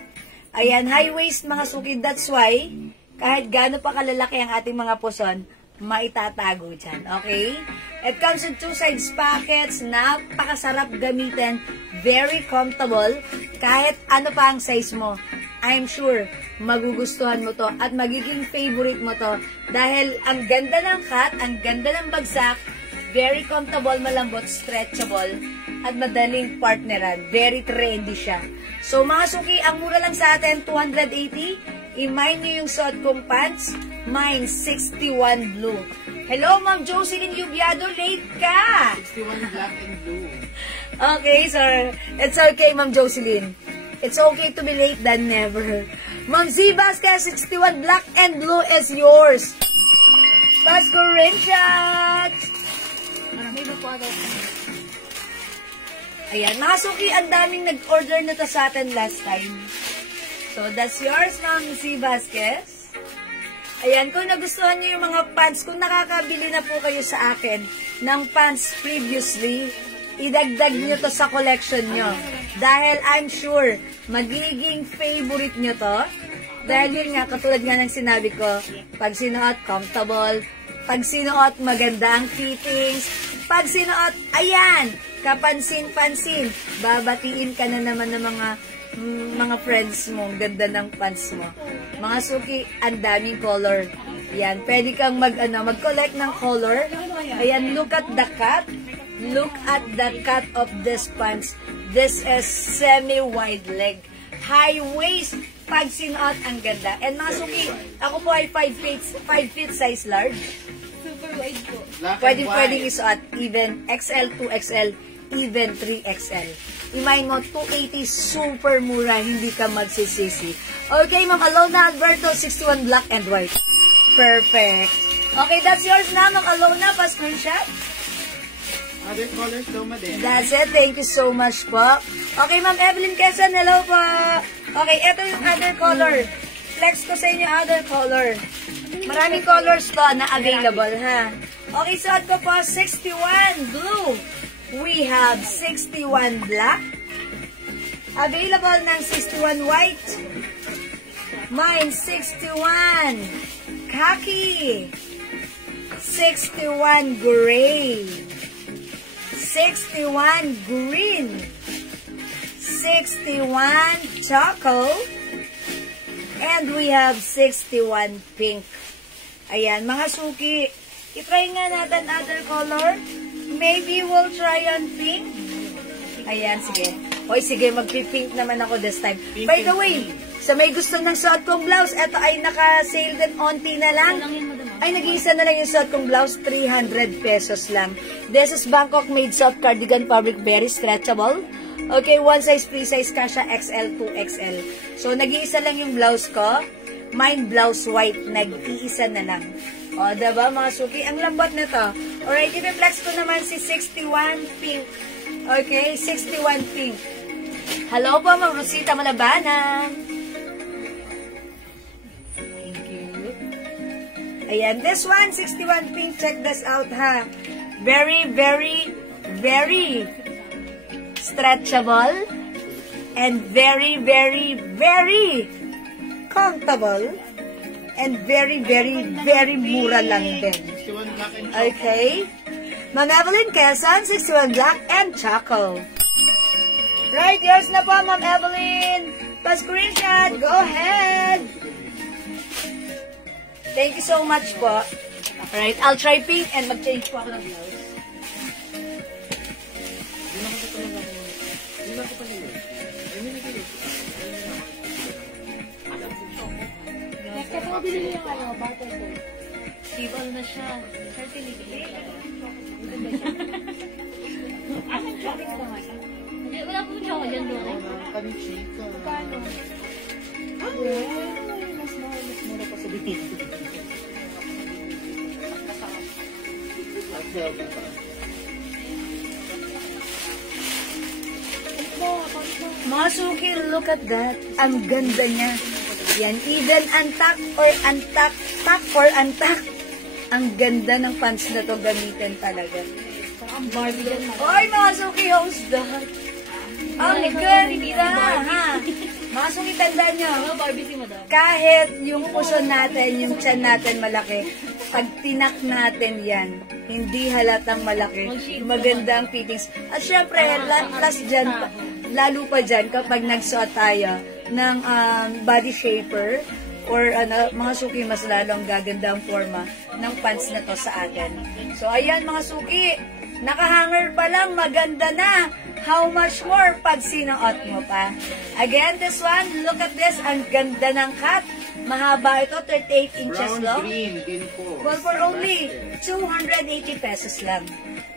Ayan, high waist mga suki. That's why, kahit gaano pa kalalaki ang ating mga puson, maitatago dyan. Okay? It comes in 2 sides pockets. Napakasarap gamitin. Very comfortable. Kahit ano pa ang size mo, I'm sure magugustuhan mo to at magiging favorite mo to dahil ang ganda ng cut, ang ganda ng bagsak, very comfortable, malambot, stretchable, at madaling partneran. Very trendy siya. So mga suki, ang mura lang sa atin, 280. I-mine nyo yung suot kong pants. Mine, 61 blue. Hello, Ma'am Jocelyn Yubiado, late ka! 61 black and blue. Okay, sir. It's okay, Ma'am Jocelyn. It's okay to be late than never. Ma'am Z Vasquez, 61 black and blue is yours. Pasco Rinchard! May ba po ako? Ayan, mga suki, ang daming nag-order na to sa atin last time. So, that's yours, Ma'am Z Vasquez. Ayan, kung nagustuhan niyo yung mga pants, kung nakakabili na po kayo sa akin ng pants previously, idagdag niyo to sa collection niyo. Dahil I'm sure, magiging favorite niyo to. Dahil yun nga, katulad nga ng sinabi ko, pag sinuot, comfortable. Pag sinuot, maganda ang fittings. Pag sinuot, ayan, kapansin-pansin. Babatiin ka na naman ng mga friends mo. Ganda ng pants mo. Mga suki, ang daming color. Yan, pwede kang mag-collect ng color. Ayan, look at the cut. Look at the cut of this pants. This is semi-wide leg. High waist. Pag sinuot, ang ganda. And mga suki, ako po ay 5 feet size large. Super wide po. Pwedeng isuot. Even XL, 2XL, even 3XL. Imay mo, 280, super mura, hindi ka magsisisi. Okay, Ma'am Alona Alberto, 61 black and white. Perfect. Okay, that's yours na, Ma'am Alona. Pa-screenshot. Other colors daw, madam. That's it. Thank you so much po. Okay, Ma'am Evelyn Quezon, hello po. Okay, ito yung other color. Flex ko sa inyo other color. Maraming colors to na available, ha? Okay, suot ko po, 61 blue. We have 61 black, Available ng 61 white. Mine, 61 khaki. 61 gray. 61 green. 61 choco. And we have 61 pink. Ayan, mga suki. I-try nga natin other color. Maybe we'll try on pink. Ayan, sige. Hoy, sige, magpi-pink naman ako this time. By the way, sa may gusto ng suot kong blouse, eto ay naka-sale din onti na lang. Ay, nag-iisa na lang yung suot kong blouse, 300 pesos lang. This is Bangkok made soft cardigan fabric, very stretchable. Okay, one size, free size, kasha XL, 2XL. So, nag-iisa lang yung blouse ko. Mine blouse white, nag-iisa na lang. O, diba mga suki? Ang lambot na to. Alright, i-reflex ko naman si 61 pink. Okay, 61 pink. Hello po, Ma'am Rosita Malabanan. Thank you. Ayan, this one, 61 pink. Check this out, ha. Very, very, very stretchable and very, very, very comfortable. And very, very, very mura lang din. Okay? Ma'am Evelyn Quezon, 61 black and choco. Right, yours na po, Ma'am Evelyn. Pa-screenshot, go ahead. Thank you so much po. Alright, I'll try pink and mag-change po ako ng blouse. Kasi kung bilhin yung bottle ko. Table na siya. 30 libre. Anong shopping naman? Wala po siya ako dyan doon. Kami chika. Kano? Mas mura pa sa bitin. Mga suki, look at that. Ang ganda niya. Yan, even untuck or untuck, tuck or untuck. Ang ganda ng pants na to gamitin talaga. Ang Barbie yan. Oy, mga suki, how's that? Ang ganda, ha? Mga suki, tandaan nyo. Mga Barbie si Madam. Kahit yung puso natin, yung tiyan natin malaki, pag tinak natin yan, hindi halatang malaki. Magandang fittings. At syempre, plus dyan, lalo pa dyan kapag nagsuot tayo ng body shaper or mga suki, mas lalong gaganda ang forma ng pants na to sa atin. So, ayan mga suki, nakahanger pa lang, maganda na. How much more pag sinuot mo pa? Again, this one, look at this, ang ganda ng cut. Mahaba ito, 38 inches Brown long. green din po. Well, for only 280 pesos lang.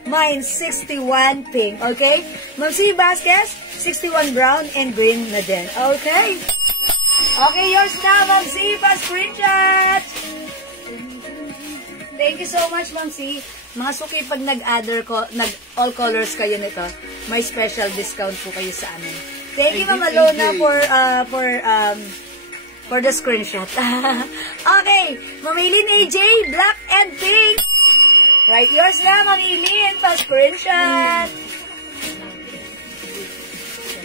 Mine, 61 pink. Okay? Ma'am C. Vasquez, 61 brown and green na din. Okay? Okay, yours na, Ma'am C. Pa-screenshot! Thank you so much, Ma'am C. Mga suki, pag nag-all colors kayo nito, may special discount po kayo sa amin. Thank you, Ma'am Alona, for the screenshot. Okay, Ma'am Eileen AJ, black and pink. Right, yours na, Ma'am Eileen, pa-screenshot.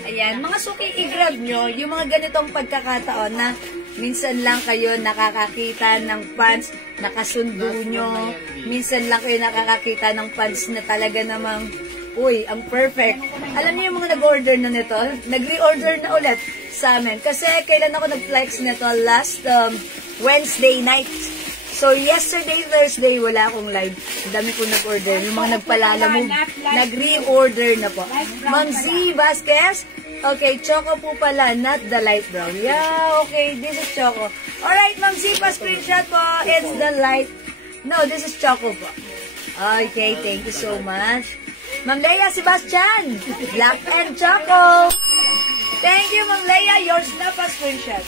Ayan, mga suki, i-grab nyo yung mga ganitong pagkakataon na minsan lang kayo nakakakita ng pants, nakasundo nyo. Minsan lang kayo nakakakita ng pants na talaga namang, uy, ang perfect. Alam niyo yung mga nag-order na nito? Nag-reorder na ulit sa amin. Kasi kailan ako nag-flex nito? Last Wednesday night. So, yesterday, Thursday, wala akong live. Dami ko nag-order. Yung mga nagpalalamog, nag-reorder na po. Ma'am Z. Vasquez, okay, choco po pala, not the light brown. Yeah, okay, this is choco. Alright, Ma'am Z, pa-screenshot po. It's the light. No, this is choco po. Okay, thank you so much. Ma'am Leia Sebastian, black and choco. Thank you, Ma'am Leia. Yours na pa-screenshot.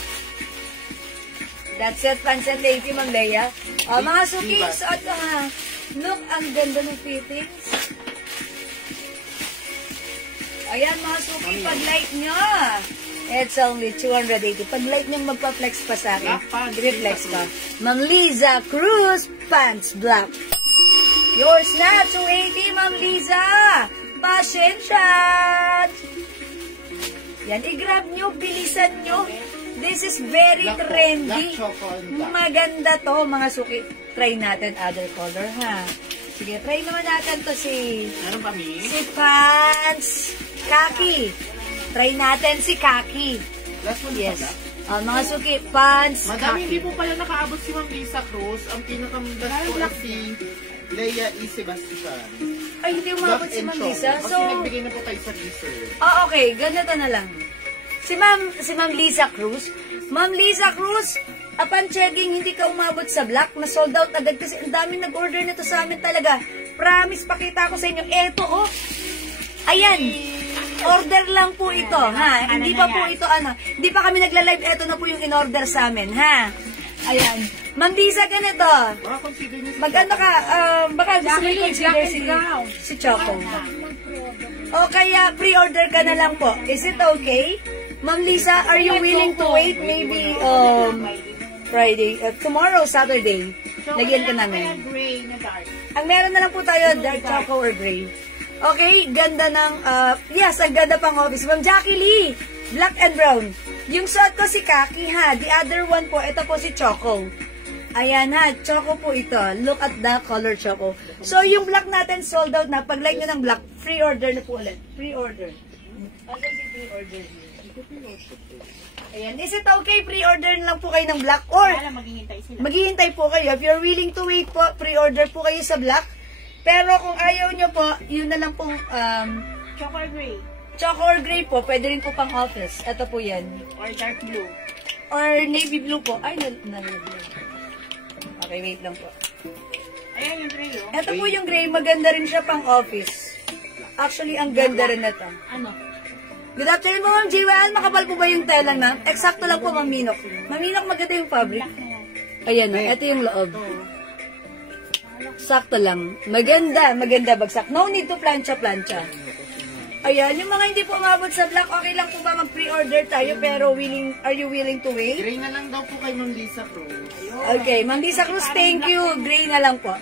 That's it, Pansan. Thank you, Ma'am Leia. Mga suki, suot ko ha. Look, ang ganda ng fittings. Ayan, mga suki, pag light nyo, it's only 280. Pag light nyo, magpa-flex pa sa akin. I-reflex pa. Ma'am Liza Cruz, pants black. Yours na, 280, Ma'am Liza. Passion shot. Yan, i-grab nyo, bilisan nyo. This is very trendy. Black choco and black. Maganda to, mga suki. Try natin other color, ha? Sige, try naman natin to si Meron pa, Mi? Pants Kaki. Try natin si Kaki. Last one Yes. pa, Mga suki, Pants Madam, hindi Kaki. po pala nakaabot si Ma'am Lisa Cruz. Ang pinaka-last po ay si Leia E. Sebastian. Ay, hindi umabot si Ma'am Lisa. Kasi So, nagbigay na po tayo sa teaser. okay, ganito na lang. Si Ma'am Lisa Cruz. Ma'am Lisa Cruz, upon checking, hindi ka umabot sa black, na sold out agad kasi ang daming nag-order nito sa amin talaga. Promise, pakita ko sa inyo. Eto, oh. Ayan. Order lang po ito, ha? Hindi pa po ito, hindi pa kami nagla-live. Eto na po yung in-order sa amin, ha? Ayan. Ma'am Lisa, ganito. Baka consider niyo si Maganda ka, baka gusto mo i-consider si Choco. O kaya, pre-order ka na lang po. Is it okay? Ma'am Lisa, are you willing to wait maybe Friday, tomorrow, Saturday? Lagyan ka namin. Gray na dark. Ang meron na lang po tayo, dark choco or gray. Okay, ganda ng, yes, ang ganda pang office. Ma'am Jackie Lee, black and brown. Yung suot ko si Kaki, ha. The other one po, ito po si Choco. Ayan, ha. Choco po ito. Look at the color Choco. So, yung black natin sold out na. Pag like nyo ng black, free order na po ulit. Free order. Ano si free order? Ayan. Is it okay? Pre-order lang po kayo ng black or Maghihintay sila. maghihintay po kayo. If you're willing to wait po, pre-order po kayo sa black. Pero kung ayaw nyo po, yun na lang pong Choco or gray. choco or gray po. Pwede rin po pang office. Ito po yan. Or dark blue. Or navy blue po. Ay, okay, wait lang po. Ayan yung gray, oh. Ito po yung gray. Maganda rin siya pang office. Actually, ang ganda rin ito. Ano? Good afternoon po, Ma'am Jewel. Makapal po ba yung tela, ma'am? Eksakto lang po, Ma'am Minok. Ma'am Minok, maganda yung fabric. Ayan, ito yung loob. Sakto lang. Maganda, maganda bagsak. No need to plancha-plancha. Ayan, yung mga hindi po umabot sa black, okay lang po ba mag-pre-order tayo, pero are you willing to wait? Gray na lang daw po kay Ma'am Lisa Cruz. Okay, Ma'am Lisa Cruz, thank you. Gray na lang po.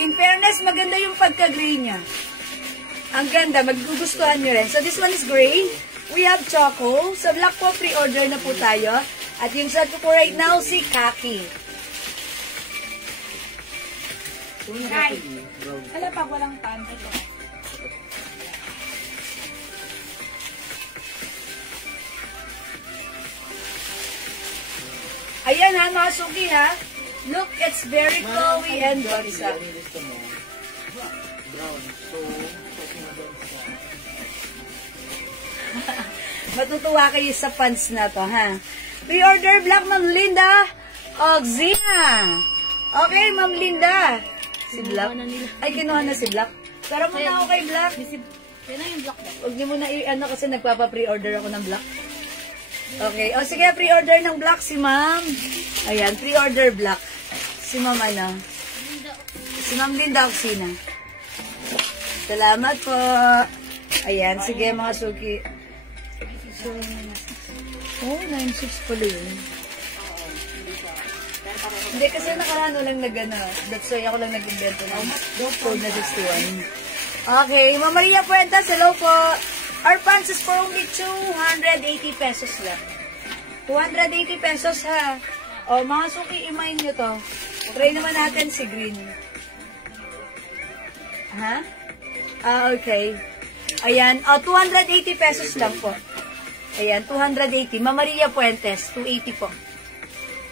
In fairness, maganda yung pagka-gray niya. Ang ganda, magugustuhan nyo rin. So, this one is gray. We have choco. Sa black po, pre-order na po tayo. At yung set ko po right now, si Kaki. Right. Alam pag walang pants ito. Ayan ha, mga suki ha. Look, it's very flowy and bagsak. Ano gusto mo? Brown. So, Matutuwa kayo sa pants na to, ha? Pre-order black, Ma'am Linda Oxina. Okay, Ma'am Linda. Si Black. Ay, kinuha na si Black. Pero muna ako kay Black. Yan na yung black na. Huwag niyo muna i-ano kasi nagpapa-pre-order ako ng Black. Okay. O, sige, pre-order ng Black si Ma'am. Ayan, pre-order Black. Si Ma'am ano? Si Ma'am Linda Oxina. Salamat po. Ayan, sige mga suki. So, 9.6 pala yun. Hindi, kasi nakaraan lang nag-ano. That's why ako lang nag-invento ng code na 61. Okay, Ma'am Maria Puentas, hello po. Our pants is for only 280 pesos lang. 280 pesos ha. O, mga suki, imayin nyo to. Try naman natin si green. Ha? Okay. Ayan, 280 pesos lang po. Ayan, 280. Ma'am Maria Puentes, 280 po.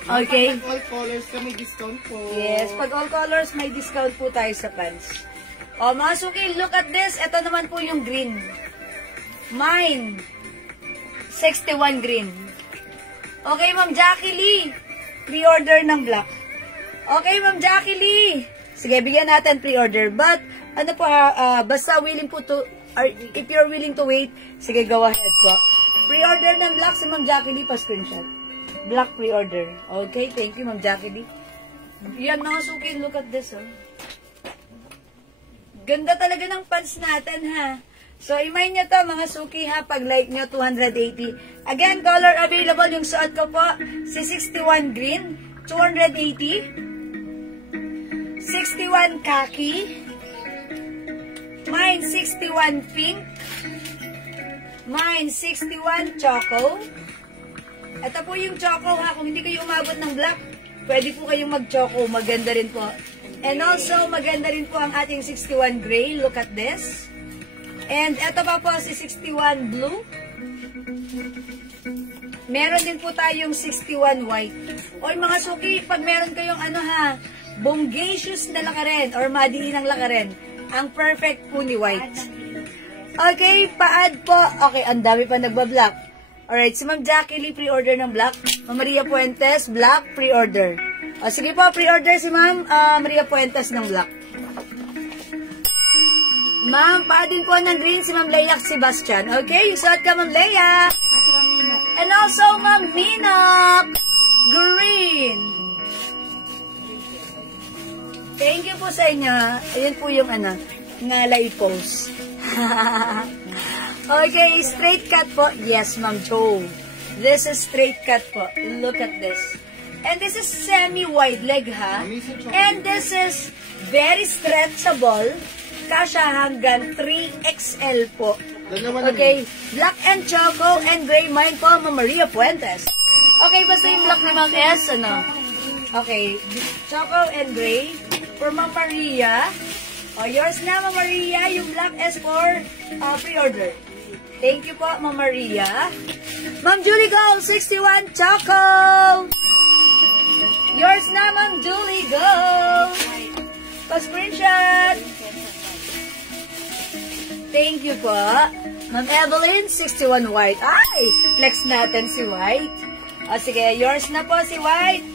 Okay. Pag all colors ka, may discount po. Yes, pag all colors, may discount po tayo sa pants. O, mga suki, look at this. Ito naman po yung green. Mine. 61 green. Okay, Ma'am Jackie Lee. Pre-order ng black. Okay, Ma'am Jackie Lee. Sige, bigyan natin pre-order. But, ano po ha, basta willing po to, if you're willing to wait, sige, go ahead po. Pre-order ng black si Ma'am Jackie Lee, pa-screenshot. Black pre-order. Okay, thank you, Ma'am Jackie Lee. Yan, mga suki, look at this, oh. Ganda talaga ng pants natin, ha. So, imay nyo to, mga suki, ha, pag like nyo, 280. Again, color available, yung suot ko po, si 61 green, 280. 61 khaki. Mine, 61 pink. Mine, 61 choco. Ito po yung choco ha. Kung hindi kayo umabot ng black, pwede po kayong mag-choco. Maganda rin po. And also, maganda rin po ang ating 61 gray. Look at this. And ito pa po si 61 blue. Meron din po tayong 61 white. Oy mga suki, pag meron kayong ano ha, bongacious na lakarin or madiinang lakarin, ang perfect po ni white. Okay, pa-add po. Okay, ang dami pa nagbablock. Alright, si Ma'am Jackie Lee, pre-order ng black. Ma'am Maria Puentes, black, pre-order. O, sige po, pre-order si Ma'am Maria Puentes ng black. Ma'am, pa din po ng green si Ma'am Leia Sebastian. Okay, yung suot ka, Ma'am Leia. And also, Ma'am Minok, green. Thank you po sa inyo. Ayan po yung ano, ngalay pose. Okay, straight cut po. Yes, Ma'am Jo. This is straight cut po. Look at this. And this is semi-wide leg, ha? And this is very stretchable. Kasha hanggang 3XL po. Okay, black and choco and gray mine po, Ma'am Maria Puentes. Okay, basta yung black ni Ma'am S, ano? Okay, choco and gray for Ma'am Maria. O, yours na, Ma'am Maria, yung black S for pre-order. Thank you po, Ma'am Maria. Ma'am Julie Go, 61 choco. Yours na, Ma'am Julie Go. Pa-screenshot. Thank you po. Ma'am Evelyn, 61 white. Ay, flex natin si white. O sige, yours na po si white.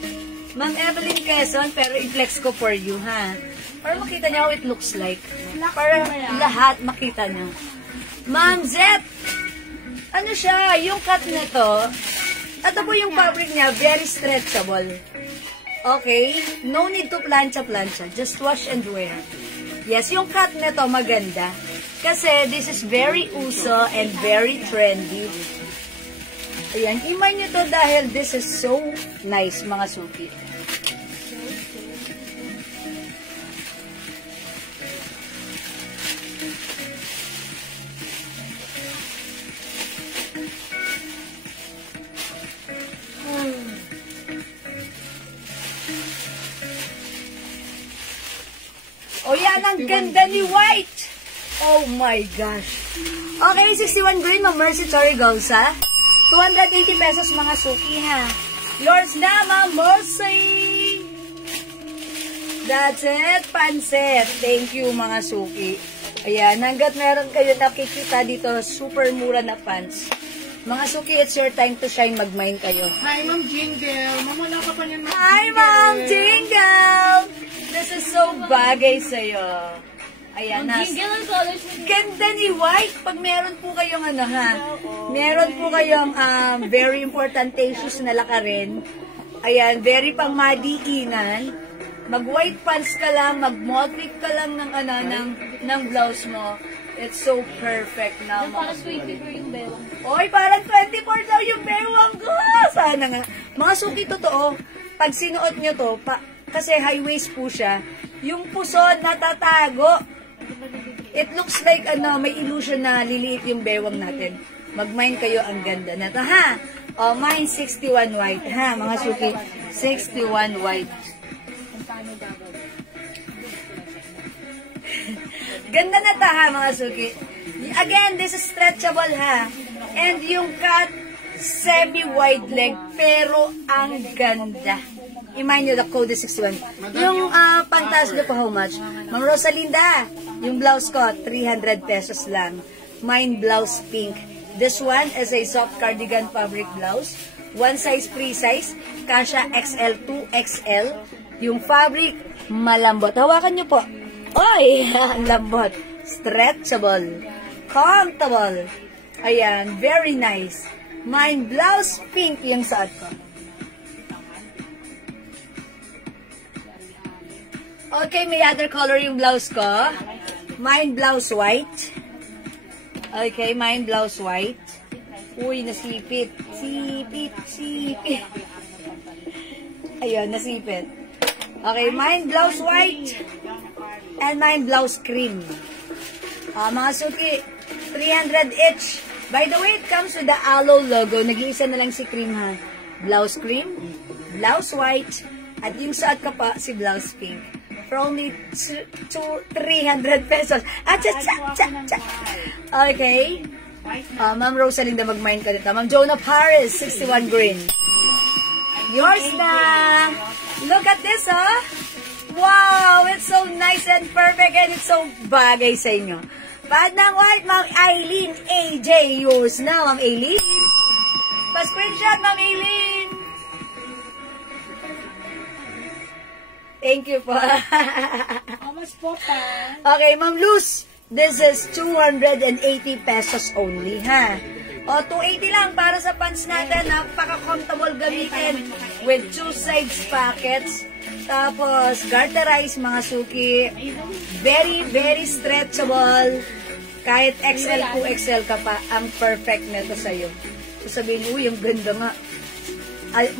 Ma'am Evelyn Quezon, pero i-flex ko for you, ha? Para makita niyo how it looks like. Para lahat makita niyo. Ma'am Zep, ano siya, yung cut nito, ito po yung fabric niya, very stretchable. Okay? No need to plancha-plancha. Just wash and wear. Yes, yung cut nito maganda. Kasi this is very uso and very trendy. Ayan, imay nyo to dahil this is so nice, mga suki. Oh yan, ang ganda ni white! Oh my gosh. Okay, 61 green, Ma'am Mercy Torrigosa. 280 pesos mga suki ha. Yours na, Ma'am Mercy. That's it, pansit. Thank you mga suki. Ayan, hanggat meron kayo nakikita dito, super mura na pants. Mga suki, it's your time to shine, mag-mine kayo. Hi, Ma'am Jingle. Ma'am, wala ka pa niyan, Ma'am Hi, Ma'am Jingle. This is so bagay sa'yo. Ayan, ganda ni white. Pag meron po kayong ano ha, meron po kayong very important tissues na lakarin. Ayan, very pang madiinan. Mag-white pants ka lang, mag-motif ka lang ng, ano, ng blouse mo. It's so perfect na. Parang 24 yung bewang. Oy, parang 24 daw yung bewang ko. Sana nga. Mga suki, totoo. Pag sinuot nyo to, kasi high waist po siya, yung pusod natatago. It looks like, ano, may illusion na liliit yung bewang natin. Mag-mine kayo, ang ganda na to, ha? O, mine 61 white, ha? Mga suki, 61 white. Ganda na to, ha, mga suki? Again, this is stretchable, ha? And yung cut, semi-wide leg, pero ang ganda. I-mind nyo, the code is 61. Yung pantas nyo po, how much? Ma'am Rosalinda, yung blouse ko, 300 pesos lang. Mine blouse pink. This one is a soft cardigan fabric blouse. One size, free size. Kasha XL, 2XL. Yung fabric, malambot. Hawakan nyo po. Oy! Ang lambot. Stretchable. Comfortable. Ayan, very nice. Mine blouse pink yung suot ko. Okay, may other color yung blouse ko. Mine blouse white. Okay, mine blouse white. Uy, nasipit. Sipit, sipit. Ayun, nasipit. Okay, mine blouse white. And mine blouse cream. Mga suki, 300 each. By the way, it comes with the Aloe logo. Nag-iisa na lang si cream ha. Blouse cream, blouse white, at yung suot ka pa, si blouse pink. For only 300 pesos. Okay. Ma'am Rosalinda, mag-mind ka dito. Ma'am Jonah Paris, 61 green. Yours na. Look at this, oh. Wow, it's so nice and perfect and it's so bagay sa inyo. Pad ng white, Ma'am Aileen AJ. Yours na, Ma'am Aileen. Pa-screenshot, Ma'am Aileen. Thank you po. How much po, pa? Okay, Ma'am Luz. This is 280 pesos only, ha? O, 280 lang para sa pants natin. Napaka-comfortable gamitin with 2 sides pockets. Tapos, garterize mga suki. Very, very stretchable. Kahit XL to XL ka pa, ang perfect nito sa'yo. So, sabihin niyo, yung ganda nga.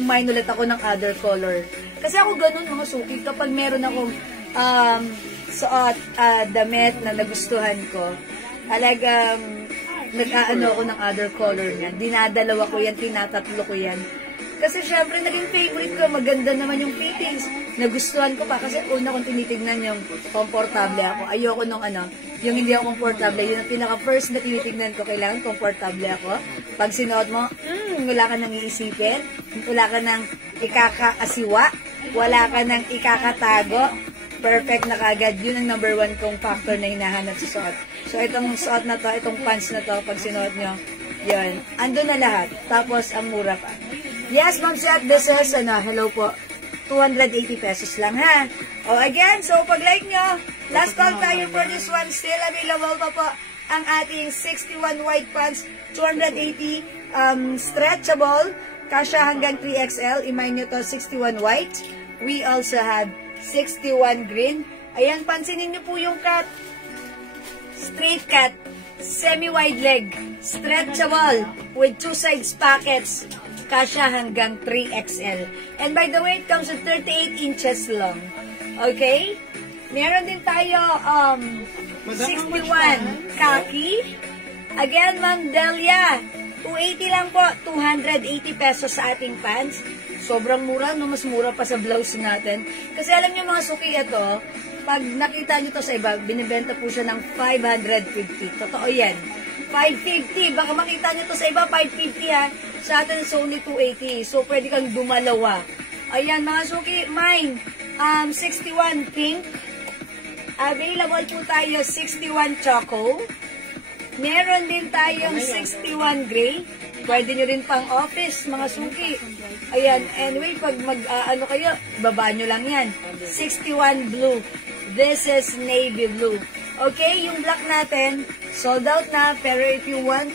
Mine ulit ako ng other color. Kasi ako ganun mga suki. Kapag meron akong suot, damit na nagustuhan ko, talagang nag-aano ako ng other color niya. Dinadalawa ko yan, tinatatlo ko yan. Kasi syempre, naging favorite ko. Maganda naman yung fittings. Nagustuhan ko pa. Kasi una kong tinitignan yung komportable ako. Ayoko nung yung hindi ako komportable. Yun ang pinaka-first na tinitignan ko. Kailangan komportable ako. Pag sinuot mo, wala ka nang iisipin. Wala ka nang ikakaasiwa. Wala ka nang ikakatago. Perfect na kagad. Yun ang number 1 kong factor na hinahanap sa suot. So, itong suot na to, itong pants na to, pag sinuot nyo, yun. Ando na lahat. Tapos, ang mura pa. Yes, Ma'am Siat, this is, hello po, 280 pesos lang, ha? O, again, so, pag-like nyo, last call tayo for this one. Still available pa po ang ating 61 white pants, 280 stretchable, kasya hanggang 3XL. Imay nyo to, 61 white. We also have 61 green. Ayan, pansinin nyo po yung cut. Straight cut, semi-wide leg, stretchable, with 2 sides pockets, kasya hanggang 3XL. And by the way, it comes with 38 inches long. Okay? Meron din tayo 61 khaki. Again, Ma'am Delia, 280 lang po, 280 pesos sa ating pants. Sobrang mura, no? Mas mura pa sa blouse natin. Kasi alam niyo mga suki ito, pag nakita niyo to sa iba, binibenta po siya ng 550. Totoo yan. 550. Baka makita niyo to sa iba, 550 ha. Sa atin, it's only 280. So, pwede kang dumalawa. Ayan, mga suki, mine, 61 pink. Available po tayo, 61 choco. Meron din tayong 61 gray. Pwede nyo rin pang office, mga suki. Ayan, anyway, pag kayo, baba nyo lang yan. 61 blue. This is navy blue. Okay, yung black natin, sold out na. Pero if you want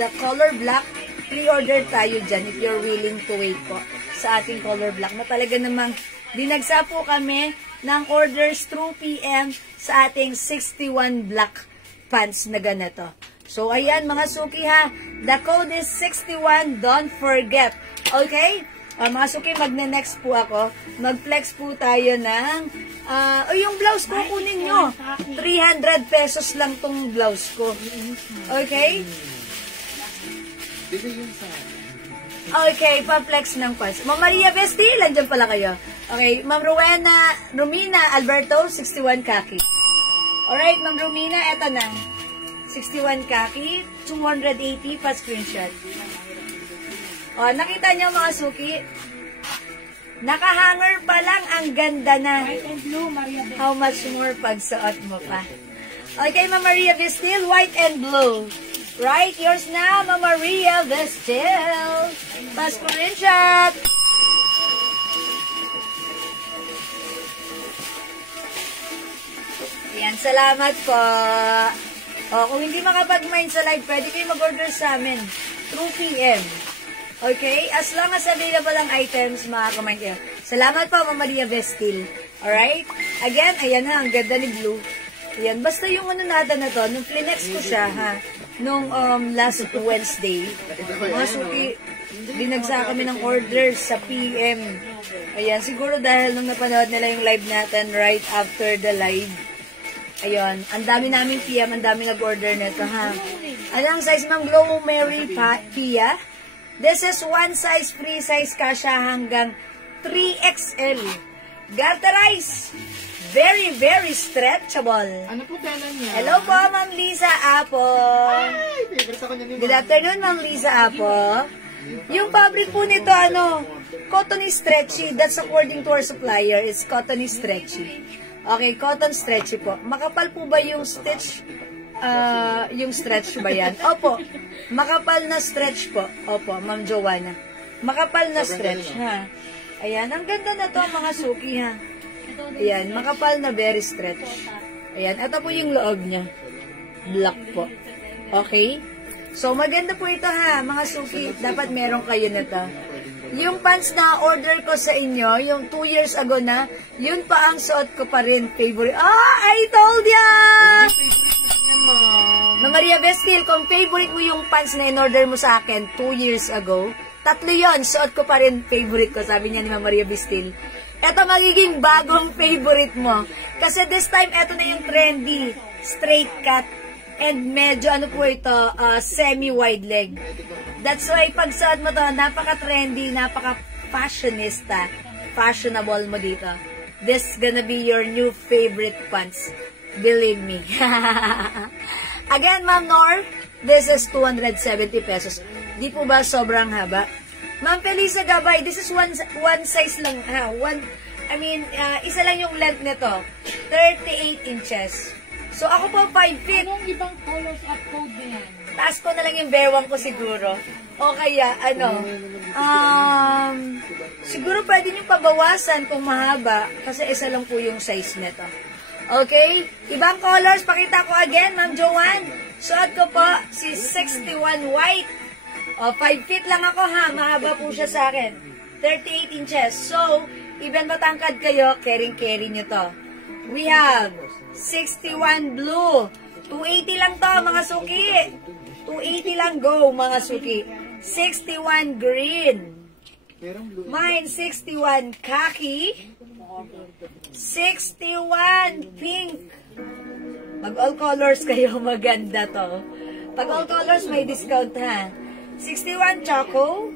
the color black, pre-order tayo dyan if you're willing to wait po sa ating color black. Na talaga namang dinagsa po kami ng orders through PM sa ating 61 black pants na ganito. So, ayan mga suki ha. The code is 61. Don't forget. Okay? Mga suki, magne-next po ako. Mag-flex po tayo ng... yung blouse ko, kunin nyo. 300 pesos lang tong blouse ko. Okay? Okay, pa-flex ng pants. Ma'am Maria Bestil, andyan pala kayo. Okay, Ma'am Romina Alberto, 61 khaki. Alright, Ma'am Romina, eto na. 61 khaki, 280 pa screenshot. O, nakita nyo mga suki? Nakahanger pa lang, ang ganda na. White and blue, Maria Bestil. How much more pag suot mo pa? Okay, Ma'am Maria Bestil, white and blue. Right, yours na, Ma'am Maria Bestil. Pa screenshot. Yan, salamat po. O, kung hindi makapag-mind sa live, pwede kayo mag-order sa amin through PM. Okay? As long as available ang items, makakamind kayo. Salamat po, Ma'am Maria Vestil. Alright? Again, ayan na, ang ganda ni Blue. Ayan, basta yung natin na to, nung flinex ko siya, ha, nung last Wednesday, mga suki, dinagsa kami ng orders sa PM. Ayan, siguro dahil nung napanood nila yung live natin right after the live, Ayun, ang dami namin PM, ang dami nag-order nito, ha? Anong size, Ma'am Glow Mary Pia? This is one size, free size kasha hanggang 3XL. Garterize. Very, very stretchable. Ano po tela niya? Hello po, Ma'am Lisa Apo. Ay, favorite ako niya ni Good afternoon, Ma'am Lisa Apo. Yung fabric po nito, cotton stretchy. That's according to our supplier. It's cotton stretchy. Okay, cotton stretchy po. Makapal po ba yung stitch? Yung stretch ba yan? Opo. Makapal na stretch po. Opo, Ma'am Joanna. Makapal na stretch, ha? Ayan, ang ganda na to, mga suki, ha? Ayan, makapal na very stretch. Ayan, ito po yung loob niya. Black po. Okay? So, maganda po ito, ha, mga suki. Dapat meron kayo na to. Yung pants na order ko sa inyo, yung 2 years ago na, yun pa ang suot ko pa rin. Favorite. I told ya! Na Maria Vestil, kung favorite mo yung pants na in-order mo sa akin 2 years ago, 3 yon, suot ko pa rin, favorite ko, sabi niya ni Maria Vestil. Ito magiging bagong favorite mo. Kasi this time, ito na yung trendy, straight cut, and medyo po ito, semi-wide leg. That's why, pag suot mo to, napaka-trendy, napaka-fashionista, fashionable mo dito. This gonna be your new favorite pants. Believe me. Again, Ma'am Nor, this is 270 pesos. Di po ba sobrang haba? Ma'am Felisa Gabay, this is one size lang. Isa lang yung length nito. 38 inches. So, ako po 5 feet. Anong ibang colors at code na yan? Taas ko na lang yung bewang ko siguro. O kaya, siguro pwede nyo pabawasan kung mahaba. Kasi isa lang po yung size nito. Okay? Ibang colors, pakita ko again, Ma'am Joanne. Suot ko po si 61 white. O, 5 feet lang ako, ha. Mahaba po siya sa akin. 38 inches. So, even matangkad kayo, carry nyo to. We have 61 blue. 280 lang to, mga suki. 280 lang, go, mga suki. 61 green. Mine, 61 khaki. 61 pink. Pag all colors kayo, maganda to. Pag all colors, may discount, ha. 61 choco.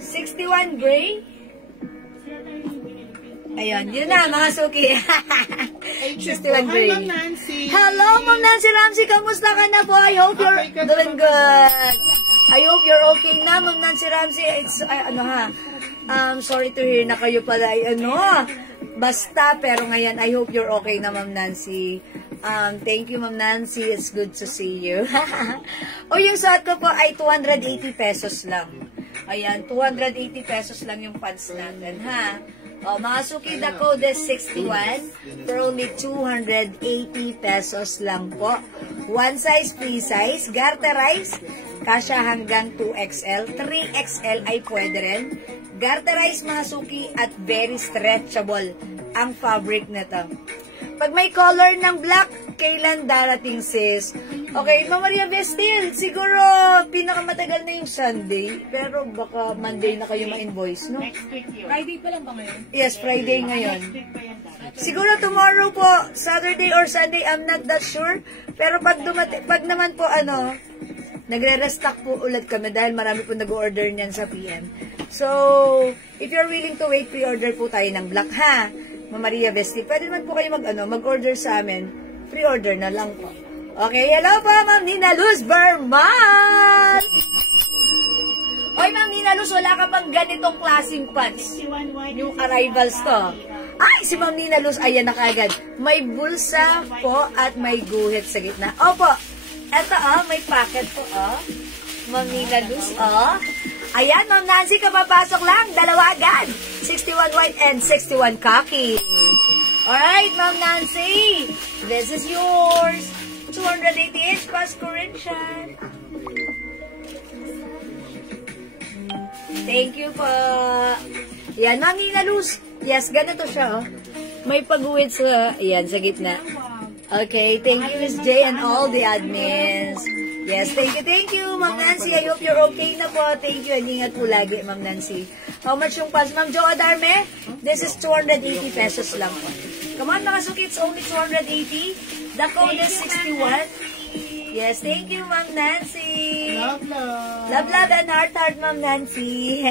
61 gray. Ayun, yun na, mga suki. 61 gray. Hi, Ma'am Nancy. Hello, Ma'am Nancy Ramsey. Kamusta ka na po? I hope you're doing good. I hope you're okay na, Ma'am Nancy Ramsey. It's, sorry to hear na kayo pala, basta, pero ngayon, I hope you're okay na, Ma'am Nancy. Thank you, Ma'am Nancy. It's good to see you. Yung suot ko po ay 280 pesos lang. Ayan, 280 pesos lang yung pants natin, ha? Mga suki, the code is 61 for only 280 pesos lang po. One size, free size, garterize, kasya hanggang 2XL. 3XL ay pwede rin. Garterize, mga suki, at very stretchable ang fabric nito. Pag may color ng black, kailan darating, sis? Okay, Ma'am Maria Vestil, siguro pinakamatagal na yung Sunday, pero baka Monday na kayo ma-invoice, no? Friday pa lang ba ngayon? Yes, Friday ngayon. Siguro tomorrow po, Saturday or Sunday, I'm not that sure. Pero pag naman po, nagre-restock po ulit kami dahil marami po nag-order niyan sa PM. So, if you're willing to wait, pre-order po tayo ng black, ha? Ma'am Maria Vestil, pwede naman po kayo mag-order sa amin. Pre-order na lang po. Okay, hello po, Ma'am Nina Luz Berman! Oy, Ma'am Nina Luz, wala ka bang ganitong klaseng pants? Yung arrivals to. Ay, si Ma'am Nina Luz, ayan na kagad. May bulsa po at may guhit sa gitna. Opo, eto may packet po, Ma'am Nina Luz, Ayan, Ma'am Nancy, kapapasok lang. Dalawa agad. 61 white and 61 khaki. Alright, Ma'am Nancy. This is yours. 288 plus Corinthian. Thank you po. Yan, Ma'am Nina Luz. Yes, ganito siya, May pag-uwit sa, yan, sa gitna. Okay, thank you, Miss J and all the admins. Yes, thank you, Ma'am Nancy. I hope you're okay na po. Thank you, and ingat po lagi, Ma'am Nancy. How much yung pants? Ma'am Jo Adarme, this is 280 pesos lang po. Come on, mga suki, it's only 280. The code is 61. Yes, thank you, Ma'am Nancy. Love, love. Love, love, and heart, heart, Ma'am Nancy.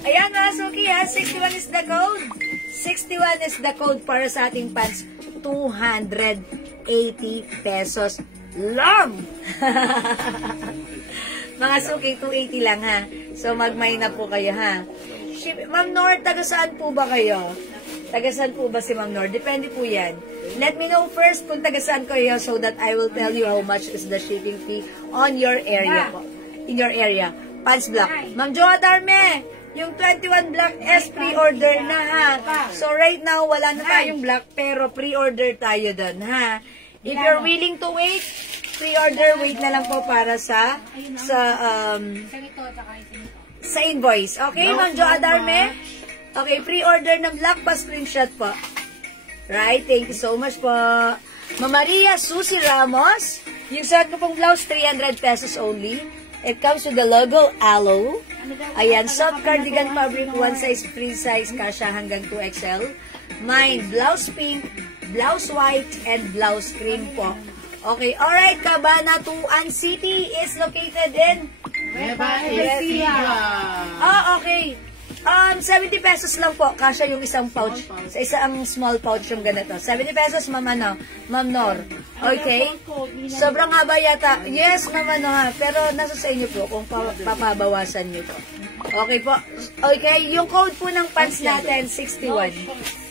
Ayan, mga suki, ha? 61 is the code. 61 is the code para sa ating pants. 280 pesos lang. Mga suki, 280 lang, ha? So, magmay na po kayo, ha? Ma'am Nor, taga saan po ba kayo? Taga saan po ba si Ma'am Nor? Depende po yan. Let me know first kung taga saan kayo so that I will tell you how much is the shipping fee on your area po. In your area. Pants Black. Ma'am Joa Darme, yung 21 Black S pre-order na, ha? So, right now, wala na tayong Black, pero pre-order tayo dun, ha? If you're willing to wait, pre-order, wait na lang po para sa invoice. Okay, Ma'am Jo Adarme? Okay, pre-order ng Black pa screenshot po. Right, thank you so much po. Ma'am Maria Susie Ramos, yung suot ko pong blouse, 300 pesos only. It comes with the logo Aloe. Ayan, soft cardigan fabric, one size, free size, kasha hanggang 2XL. Mine, blouse pink, blouse white, and blouse cream po. Okay, alright, Cabana Tuan City is located in Nueva Ecija. Ah, okay. 70 pesos lang po. Kasya yung isang pouch. Sa isang small pouch yung ganito. 70 pesos, Ma'am Nor. Okay? Sobrang haba yata. Yes, Ma'am ha. Pero nasa sa inyo po kung papabawasan nyo po. Okay po. Okay, yung code po ng pants natin, 61.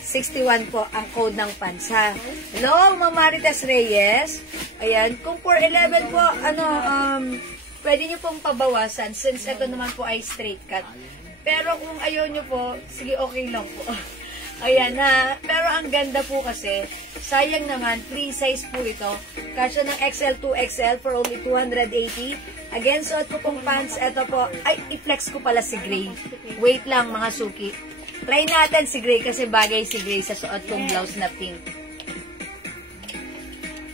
61 po ang code ng pants, ha. Hello, Ma'am Marites Reyes. Ayan, kung 411 po, pwede nyo pong pabawasan since ito naman po ay straight cut. Pero kung ayaw nyo po, sige, okay lang po. Ayan na. Pero ang ganda po kasi, sayang naman, free size po ito. Kasya ng XL to XL for only 280. Again, suot ko pong pants. Ito po, ay, i-flex ko pala si Gray. Wait lang, mga suki. Try natin si Gray kasi bagay si Gray sa suot kong blouse na pink.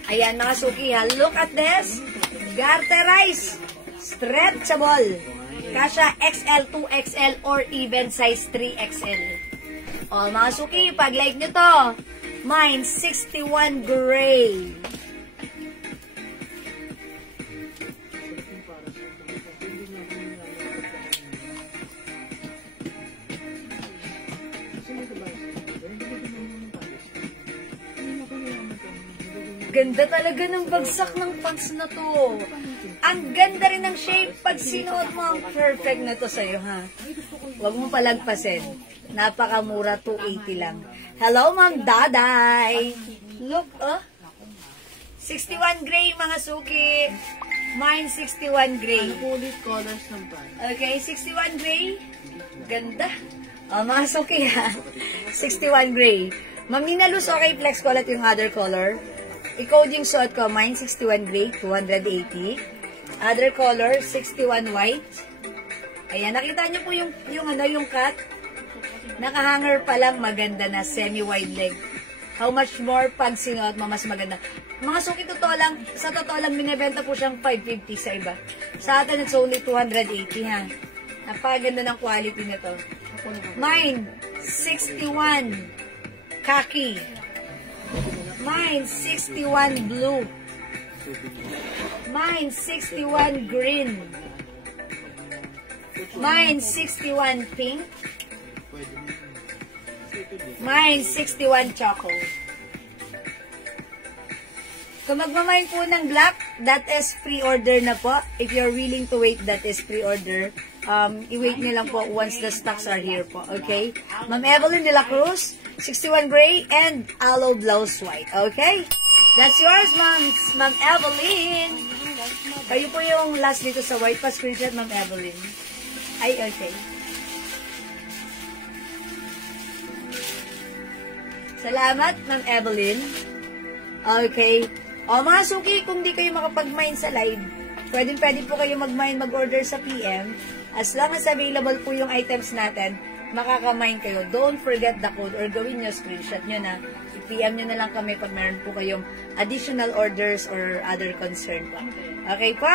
Ayan, mga suki, ha. Look at this. Garterize. Stretchable. Kasya XL, 2XL, or even size 3XL. O, mga suki, pag-like nyo to. Mine, 61 gray. Ganda talaga ng bagsak ng pants na to. Ang ganda rin ng shape. Pag sinuot mo, ang perfect na to sa'yo, ha? Huwag mo palagpasin. Napakamura, 280 lang. Hello, Ma'am Daday. Look, 61 gray, mga suki. Mine, 61 gray. Ulit colors ng pants. Okay, 61 gray. Ganda. Mga suki, ha? 61 gray. Ma'am Nina Luz, okay, flex ko ulit yung other color. I-code yung suot ko, mine 61 gray, 280. Other color, 61 white. Ayan, nakita nyo po yung cut. Nakahanger pa lang, maganda na, semi-wide leg. How much more pag sinuot mo, mas maganda. Mga suki, sa totoo lang, binibenta po siyang 550 sa iba. Sa atin, it's only 280, ha. Napaganda ng quality nito. Mine, 61 khaki. Mine, 61 blue. Mine, 61 green. Mine, 61 pink. Mine, 61 choco. Kung magmamine po ng black, that is pre-order na po. If you're willing to wait, that is pre-order. I-wait nyo lang po once the stocks are here po. Okay? Ma'am Evelyn de la Cruz, 61 gray and aloe blouse white. Okay? That's yours, Ma'am Evelyn. Kayo po yung last dito sa white pa screenshot, Ma'am Evelyn. Ay, okay. Salamat, Ma'am Evelyn. Okay. O, mga suki, kung di kayo makapag-mine sa live, pwede po kayo mag-order sa PM. As long as available po yung items natin, makaka-mine kayo. Don't forget the code or gawin nyo, screenshot nyo na. I-PM nyo na lang kami pag meron po kayong additional orders or other concern po. Okay po?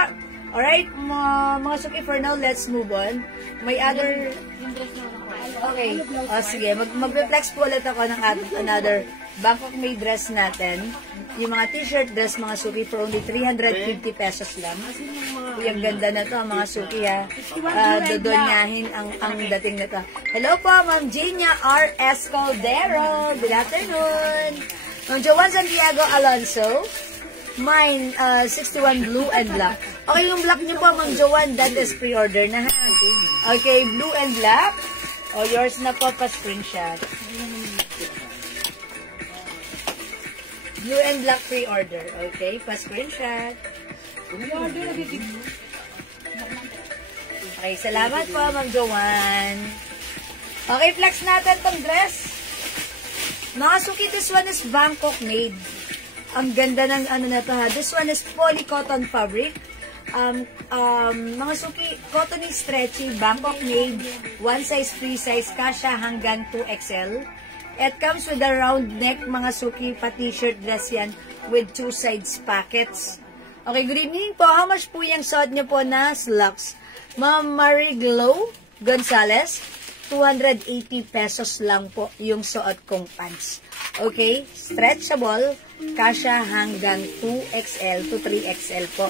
Alright, mga Suki, for now, let's move on. May other... Yung dress na ako. Okay. O, sige. Mag-reflex po ulit ako ng another Bangkok made dress natin. Yung mga t-shirt dress, mga Suki, for only 350 pesos lang. Yung ganda na to, mga Suki, ha. Dodonyahin ang dating na to. Hello po, Ma'am Gina R. Escaldero. Good afternoon. Ma'am Joanne Santiago Alonso. Mine, 61 blue and black. Okay, yung black niyo po, Ma'am Joanne, that is pre-order na, ha. Okay, blue and black. O, yours na po, pa-screenshot. Blue and black pre-order. Okay, pa-screenshot. Okay, salamat po, Ma'am Joanne. Okay, flex natin tong dress. Mga Suki, this one is Bangkok made. Ang ganda ng ano na to, ha. This one is polycotton fabric. Mga Suki, cottony stretchy, Bangkok made, one size, free size, kasha hanggang 2XL. It comes with a round neck, mga Suki, pa-t-shirt dress yan, with two sides pockets. Okay, good evening po. How much po yung suot niyo po na slacks? Ma'am Marie Glow Gonzalez, 280 pesos lang po yung suot kong pants. Okay, stretchable, kasha hanggang 2XL to 3XL po.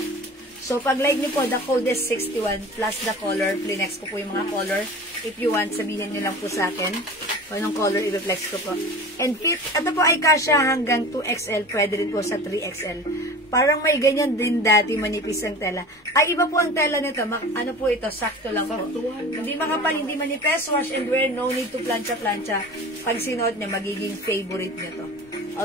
So, pag like niyo po, the code is 61 plus the color. Plinex ko po yung mga color. If you want, sabihin niyo lang po sa akin kung anong color i-flex ko po. And fit, ito po ay kasha hanggang 2XL. Pwede rin po sa 3XL. Parang may ganyan din dati, manipis ang tela. Ay, iba po ang tela nito. Ano po ito? Sakto lang po. Hindi makapal, hindi manipis. Wash and wear. No need to plancha-plancha. Pag sinuot niya, magiging favorite niya to.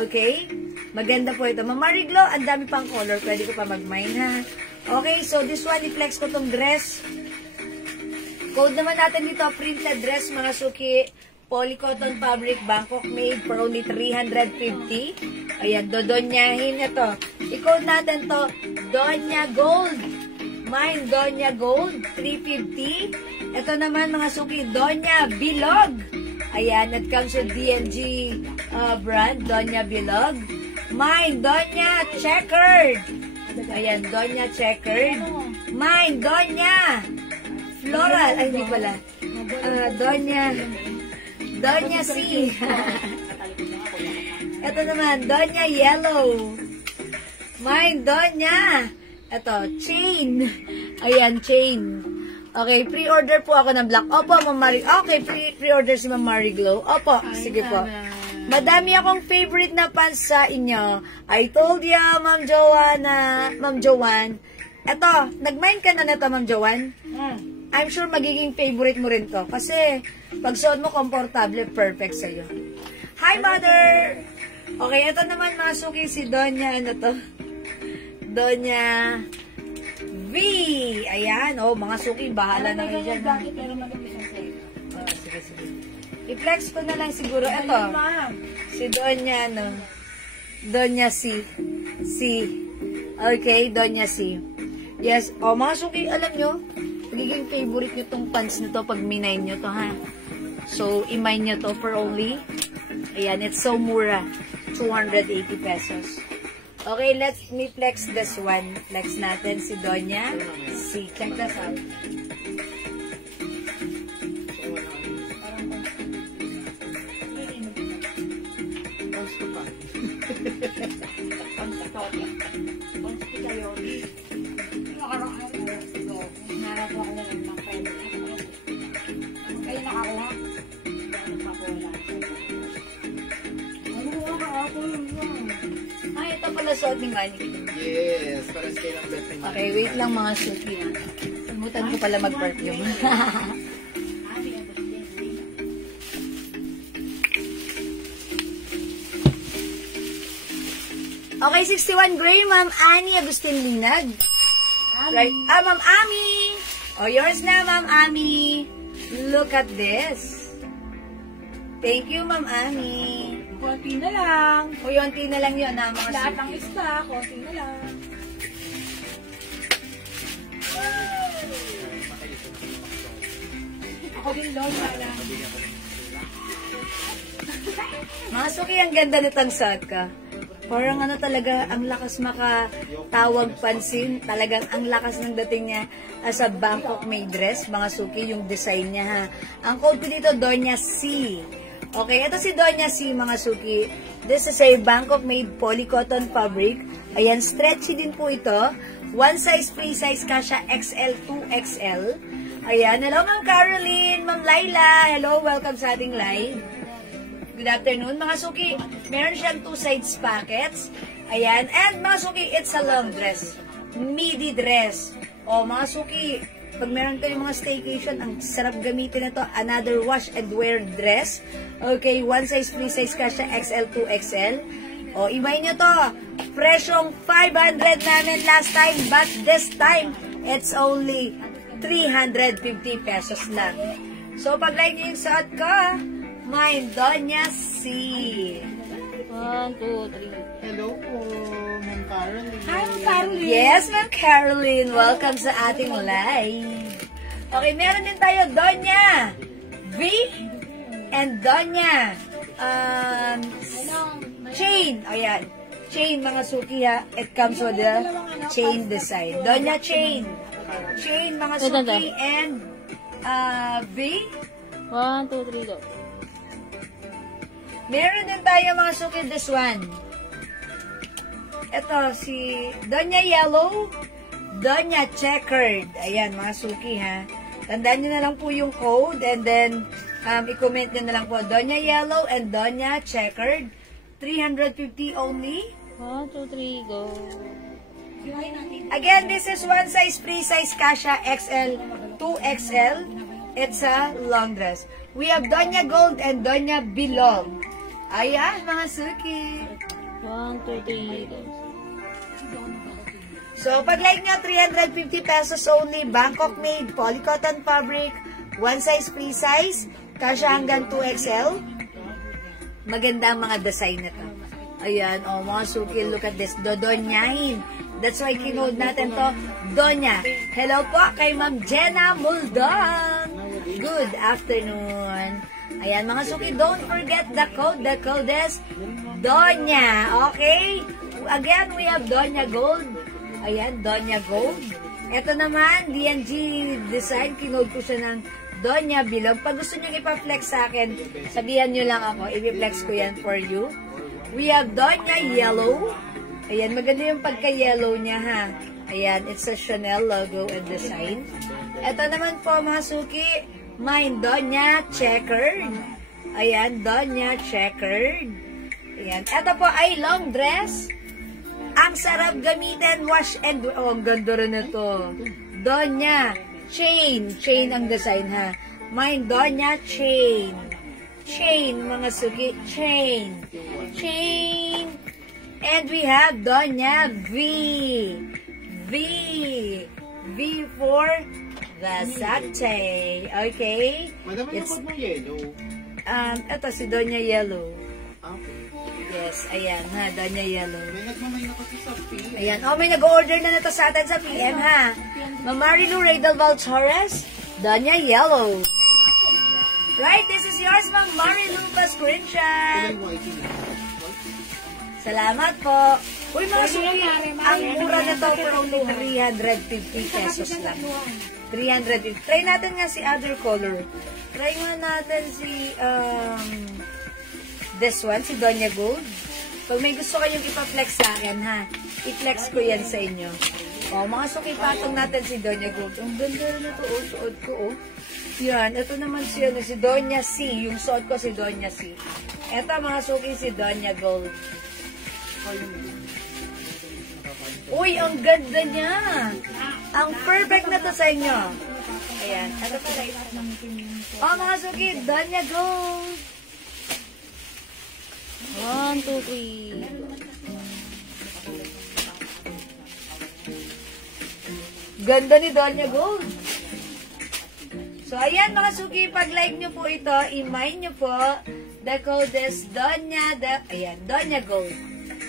Okay? Maganda po ito. Mamariglo, ang dami pang color. Pwede ko pa mag-mine, ha? Okay, so this one, i-flex ko tong dress. Code naman natin dito, printed dress, mga Suki. Polycotton fabric, Bangkok made for only 350. Ayan, dodonyahin ito. I-code natin to, Donya Gold. Mine, Donya Gold, 350. Ito naman, mga Suki, Donya Bilog. Ayan, it comes with DNG brand, Donya Bilog. Mine, Donya Checkered. Ayan, Donya Checkered. Mine, Donya Floral. Ay, hindi pala. Donya C. Ito naman, Donya Yellow. Mine, Donya. Ito, Chain. Ayan, Chain. Okay, pre-order po ako ng black. Opo, Ma'am Marie. Okay, pre-order si Ma'am Marie Glow. Opo, sige po. Madami akong favorite na pants sa inyo. I told ya, Ma'am Joanne. Eto, nag-mind ka na nito, Ma'am Joanne? I'm sure magiging favorite mo rin to. Kasi, pag suot mo, komportable, perfect sa'yo. Hi, Mother! Okay, ito naman, mga Suki, si Donya, ano to? Donya V. Ayan, oh, mga Suki, bahala na kayo dyan. Sige, sige. I-flex ko na lang siguro. Ito. Si Donya, no? Donya C. Okay, Donya C. Yes. O, mga Suki, alam nyo, magiging favorite nyo tong pants nito pag minay nyo to, ha? So, i-mine nyo to for only, ayan, it's so mura. 280 pesos. Okay, let me flex this one. Flex natin si Donya C. Check this out. Ay, ito pala suot ni Manny. Yes, para sa kailang bet. Okay, wait lang mga Suki. Sumutan ko pala mag-perfume. Okay, 61 gray, Ma'am Annie Agustin Linag. Right. Ma'am Ami. Oh, yours na, Ma'am Ami. Look at this. Thank you, Ma'am Ami. Konti na lang. O, yunti na lang yun, ha, mga Lahat Suki. ng stock, konti na lang. Ako din, Lola lang. Mga Suki, ang ganda nitong suot ka. Parang ano talaga, ang lakas makatawag pansin. Talagang ang lakas ng dating niya as a Bangkok made dress. Mga suki, yung design niya ha. Ang code ko dito, Donya C. Okay, ito si Donya C, mga suki. This is a Bangkok made polycotton fabric. Ayan, stretchy din po ito. One size, free size, kasha XL, 2XL. Ayan, hello Ma'am Caroline, Ma'am Laila. Hello, welcome sa ating live. Good afternoon, mga suki. Meron siyang 2 sides pockets. Ayan. And mga suki, it's a long dress. Midi dress. O, mga suki, pag meron kayong mga staycation, ang sarap gamitin na to. Another wash and wear dress. Okay, 1 size, 3 size kasha, XL, 2XL. O, imay nyo to. Presyong 500 namin last time, but this time, it's only 350 pesos lang. So, pag like nyo yung suot ko, my Donya C. 1, 2, 3. Hello po, Ma'am Caroline. Hi, Ma'am Caroline. Yes, Ma'am Caroline. Welcome sa ating live. Okay, meron din tayo Donya V and Donya chain. Ayan. Chain, mga suki ha. It comes with the chain design. Donya chain. Chain, mga suki, and V. 1, 2, 3, go. Meron din tayo mga suki, this one. Ito, si Donya Yellow, Donya Checkered. Ayan, mga suki ha. Tandaan nyo na lang po yung code and then i-comment nyo na lang po. Donya Yellow and Donya Checkered. 350 only. 1, 2, 3, go. Again, this is one size, free size, kasha XL, 2XL. It's a long dress. We have Donya Gold and Donya Bilog. Ayan, mga suki. 1, 2, 3, go. So, pag like nyo, 350 pesos only. Bangkok made, polycotton fabric, one size, free size, kasha hanggang 2XL. Maganda ang mga design na to. Ayan, oh, mga suki, look at this. Dodonyahin. That's why kinode natin to, Donya. Hello po kay Ma'am Jenna Muldon. Good afternoon. Ayan, mga suki, don't forget the code. The code is Donya. Okay? Again, we have Donya Gold. Ayan, Donya Gold. Ito naman, DNG design. Kinode ko siya ng Donya Bilog. Pag gusto nyo ipa-flex sa akin, sabihan nyo lang ako. I-flex ko yan for you. We have Donya Yellow. Ayan, maganda yung pagka-yellow niya ha. Ayan, it's a Chanel logo and design. Ito naman po mga suki, may Donya Checkered. Ayan, Donya Checkered. Ayan, ito po ay long dress. Ang sarap gamitin, wash and... Oh, ang ganda rin ito. Donya Chain. Chain ang design ha. May Donya Chain. Chain, mga suki. Chain. Chain. And we have Donya V. V. V for Versace. Okay? Madam, ano mo yellow? Ito si Donya Yellow. Okay. Yes, ayan ha, Donya Yellow. May nagmamay na kasi sa PM. Ayan, oh, may nag-order na nito sa atin sa PM ha. Ma'am Marilu Radal Valchores, Donya Yellow. Right, this is yours, Ma'am Marilu. Pa-screenshot. Salamat po. Uy, mga suki, ang mura na to for only 350 pesos lang. 350. Try natin nga si other color. Try nga natin si, this one, si Donya Gold. Pag may gusto kayong ipa-flex sa akin, ha, i-flex ko yan sa inyo. O, mga suki, patong natin si Donya Gold. Ang ganda na to, oh, suot ko, oh. Yan, ito naman si Donya C. Yung suot ko si Donya C. Ito, mga suki, si Donya Gold. Uy, ang ganda niya. Ang perfect na to sa inyo. Ayan. Ito pa rin. Oh, mga suki, Donya Gold. 1, 2, 3. Ganda ni Donya Gold. So, ayan mga suki, pag-like nyo po ito, i-mine nyo po. The code is Donya, Donya Gold.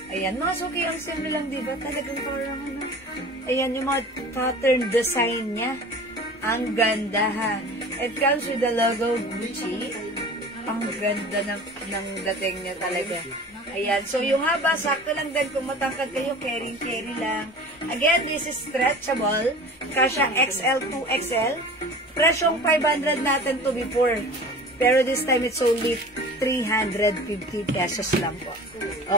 Ayan, mga suki, ang simple lang, diba? Talagang parang ano. Ayan, yung mga pattern design niya. Ang ganda, ha. It comes with the logo Gucci. Ang ganda ng dating niya talaga. Ayan. So, yung haba, sakto lang din. Kung matangkad kayo, carry lang. Again, this is stretchable. Kasha XL to XL. Presyong 500 natin to before. Pero this time, it's only 350 pesos lang po.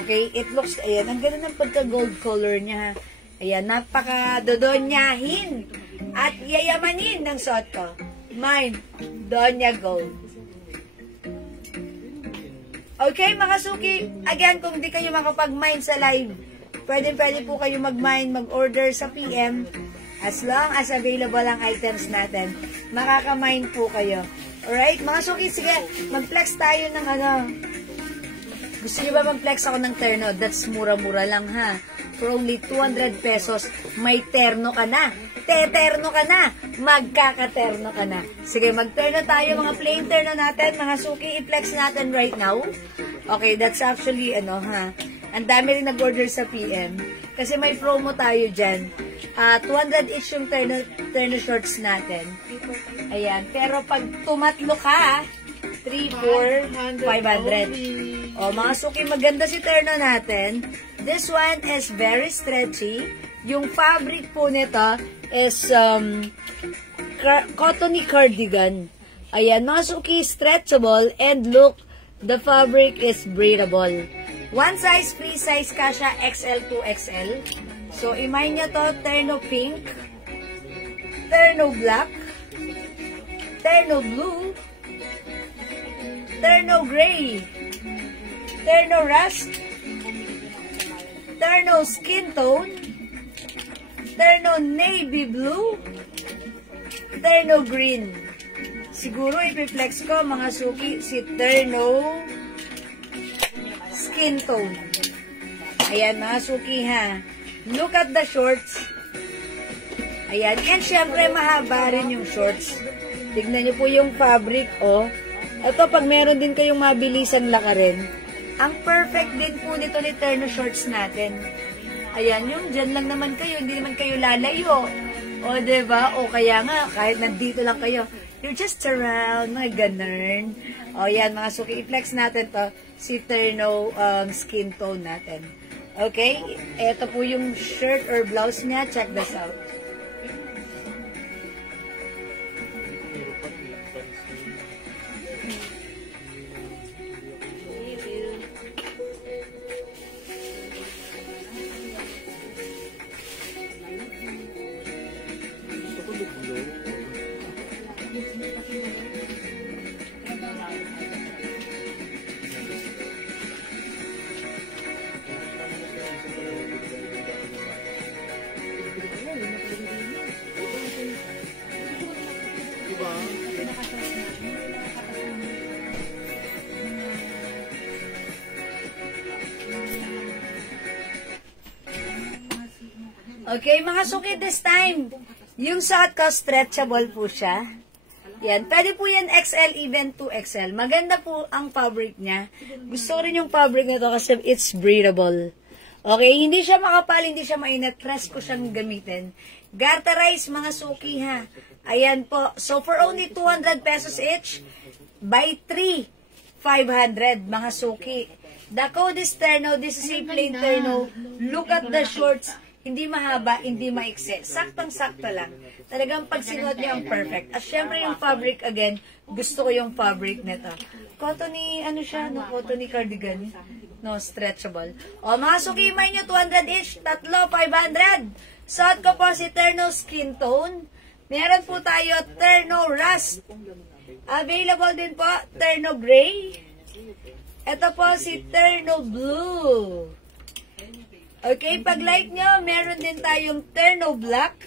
Okay? It looks, ayan, ang ganda ng pagka-gold color niya. Ayan, napaka-dodonyahin at yayamanin ng suot ko. Mine, Donya Gold. Okay, mga suki, again, kung di kayo makapag-mine sa live, pwede po kayo mag-mine, mag-order sa PM. As long as available ang items natin, makaka-mine po kayo. Alright, mga suki, sige, mag-flex tayo ng ano. Gusto niyo ba mag-flex ako ng terno? That's mura-mura lang ha. For only 200 pesos, may terno ka na. Teterno ka na. Magkakaterno ka na. Sige, mag-terno tayo. Mga plain terno natin. Mga suki, i-flex natin right now. Okay, that's actually, ano ha. Ang dami rin nag-order sa PM. Kasi may promo tayo dyan. 200 each yung terno shorts natin. Ayan. Pero pag tumatlo ka, 3, 4, 500. O, mga suki, maganda si terno natin. This one is very stretchy. Yung fabric po nito is cottony cardigan. Ayan, mga suki, stretchable. And look, the fabric is breathable. One size, free size, kasha XL to XL. So, imay niya to, terno pink, terno black, terno blue, terno gray, terno rust, terno skin tone, terno navy blue, terno green. Siguro ipiflex ko mga suki si terno skin tone. Ayan mga suki ha. Look at the shorts. Ayan. And syempre mahaba rin yung shorts. Tignan niyo po yung fabric oh. Ito pag meron din kayong mabilisan lakarin. Ang perfect din po nito ni terno shorts natin. Ayan, yung dyan lang naman kayo, hindi naman kayo lalayo. O, diba? O, kaya nga, kahit nandito lang kayo, you're just around, mga ganun. O, yan, mga suki, i-flex natin to, si terno skin tone natin. Okay? Ito po yung shirt or blouse niya. Check this out. Okay, mga suki, this time, yung suot ko, stretchable po siya. Yan, pwede po yan XL, even to XL. Maganda po ang fabric niya. Gusto ko rin yung fabric nito kasi it's breathable. Okay, hindi siya makapal, hindi siya mainit. Press ko siyang gamitin. Garterize, mga suki ha. Ayan po. So, for only 200 pesos each, buy 3, 500, mga suki. The code is terno. This is a plain terno. Look at the shorts. Hindi mahaba, hindi maikse. Saktang-sakto lang. Talagang pag sinuot niyo ang perfect. At syempre yung fabric, again, gusto ko yung fabric nito. Cottony, ano siya? No, cottony cardigan. No, stretchable. O, mga suki, may nyo, 200 each. Tatlo, 500. Suot ko po si terno skin tone. Meron po tayo terno rust. Available din po, terno gray. Ito po si terno blue. Okay, pag like nyo, meron din tayong terno black.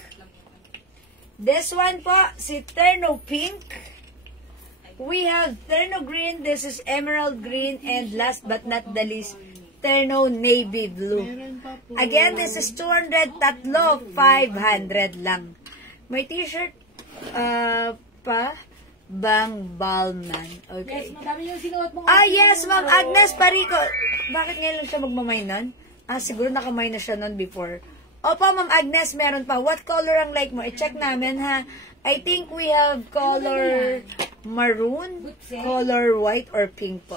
This one po, si terno pink. We have terno green, this is emerald green, and last but not the least, terno navy blue. Again, this is 200, tatlo, 500 lang. May t-shirt pa, Bang Balman. Okay. Yes, madami yung sinuot mo. Yes, Ma'am Agnes Parico. Bakit ngayon lang siya magmamay nun? Siguro nakamay na siya nun before. Opo, Ma'am Agnes, meron pa. What color ang like mo? I-check namin, ha? I think we have color maroon, color white, or pink po.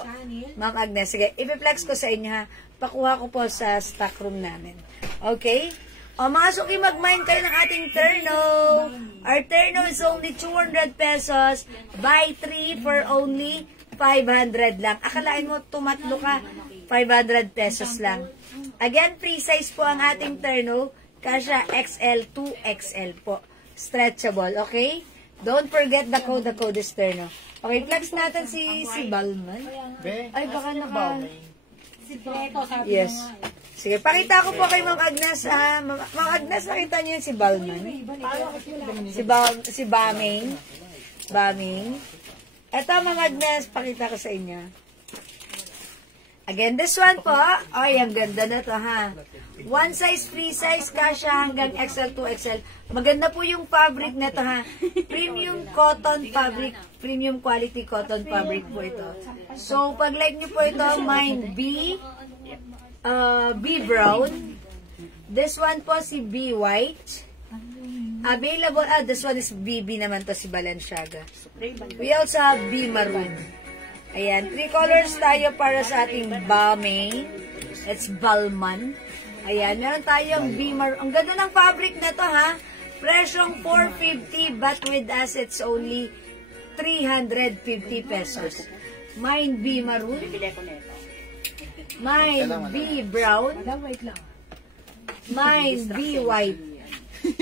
Ma'am Agnes, sige, i-flex ko sa inyo, ha? ipakuha ko po sa stock room namin. Okay? O mga suki, mag-mine kayo ng ating terno. Our terno is only 200 pesos. Buy 3 for only 500 lang. Akalain mo, tumatlo ka, 500 pesos lang. Again, free size po ang ating terno. Kasha XL, 2XL po. Stretchable, okay? Don't forget the code is terno. Okay, flex natin si Balman. Ay, baka naka... Yes. Sige, pakita ko po kay Ma'am Agnes. Ma'am Agnes, nakita niyo si Balman? Si Baming. Ito, Ma'am Agnes, pakita ko sa inyo. Again, this one po. Ay, ang ganda na to, ha? One size, free size, kasha hanggang XL, 2XL. Maganda po yung fabric na to, ha? Premium cotton fabric. Premium quality cotton fabric po ito. So, pag like nyo po ito, mine B brown. This one po si B white. Available, this one is BB naman to, si Balenciaga. We also have B maroon. Ayan, 3 colors tayo para sa ating Balmain. It's Balman. Ayan, meron tayong B maroon. Ang ganda ng fabric na to, ha? Presyong 450, but with us, it's only 350 pesos. Mine B maroon. Mine B brown. Mine B white.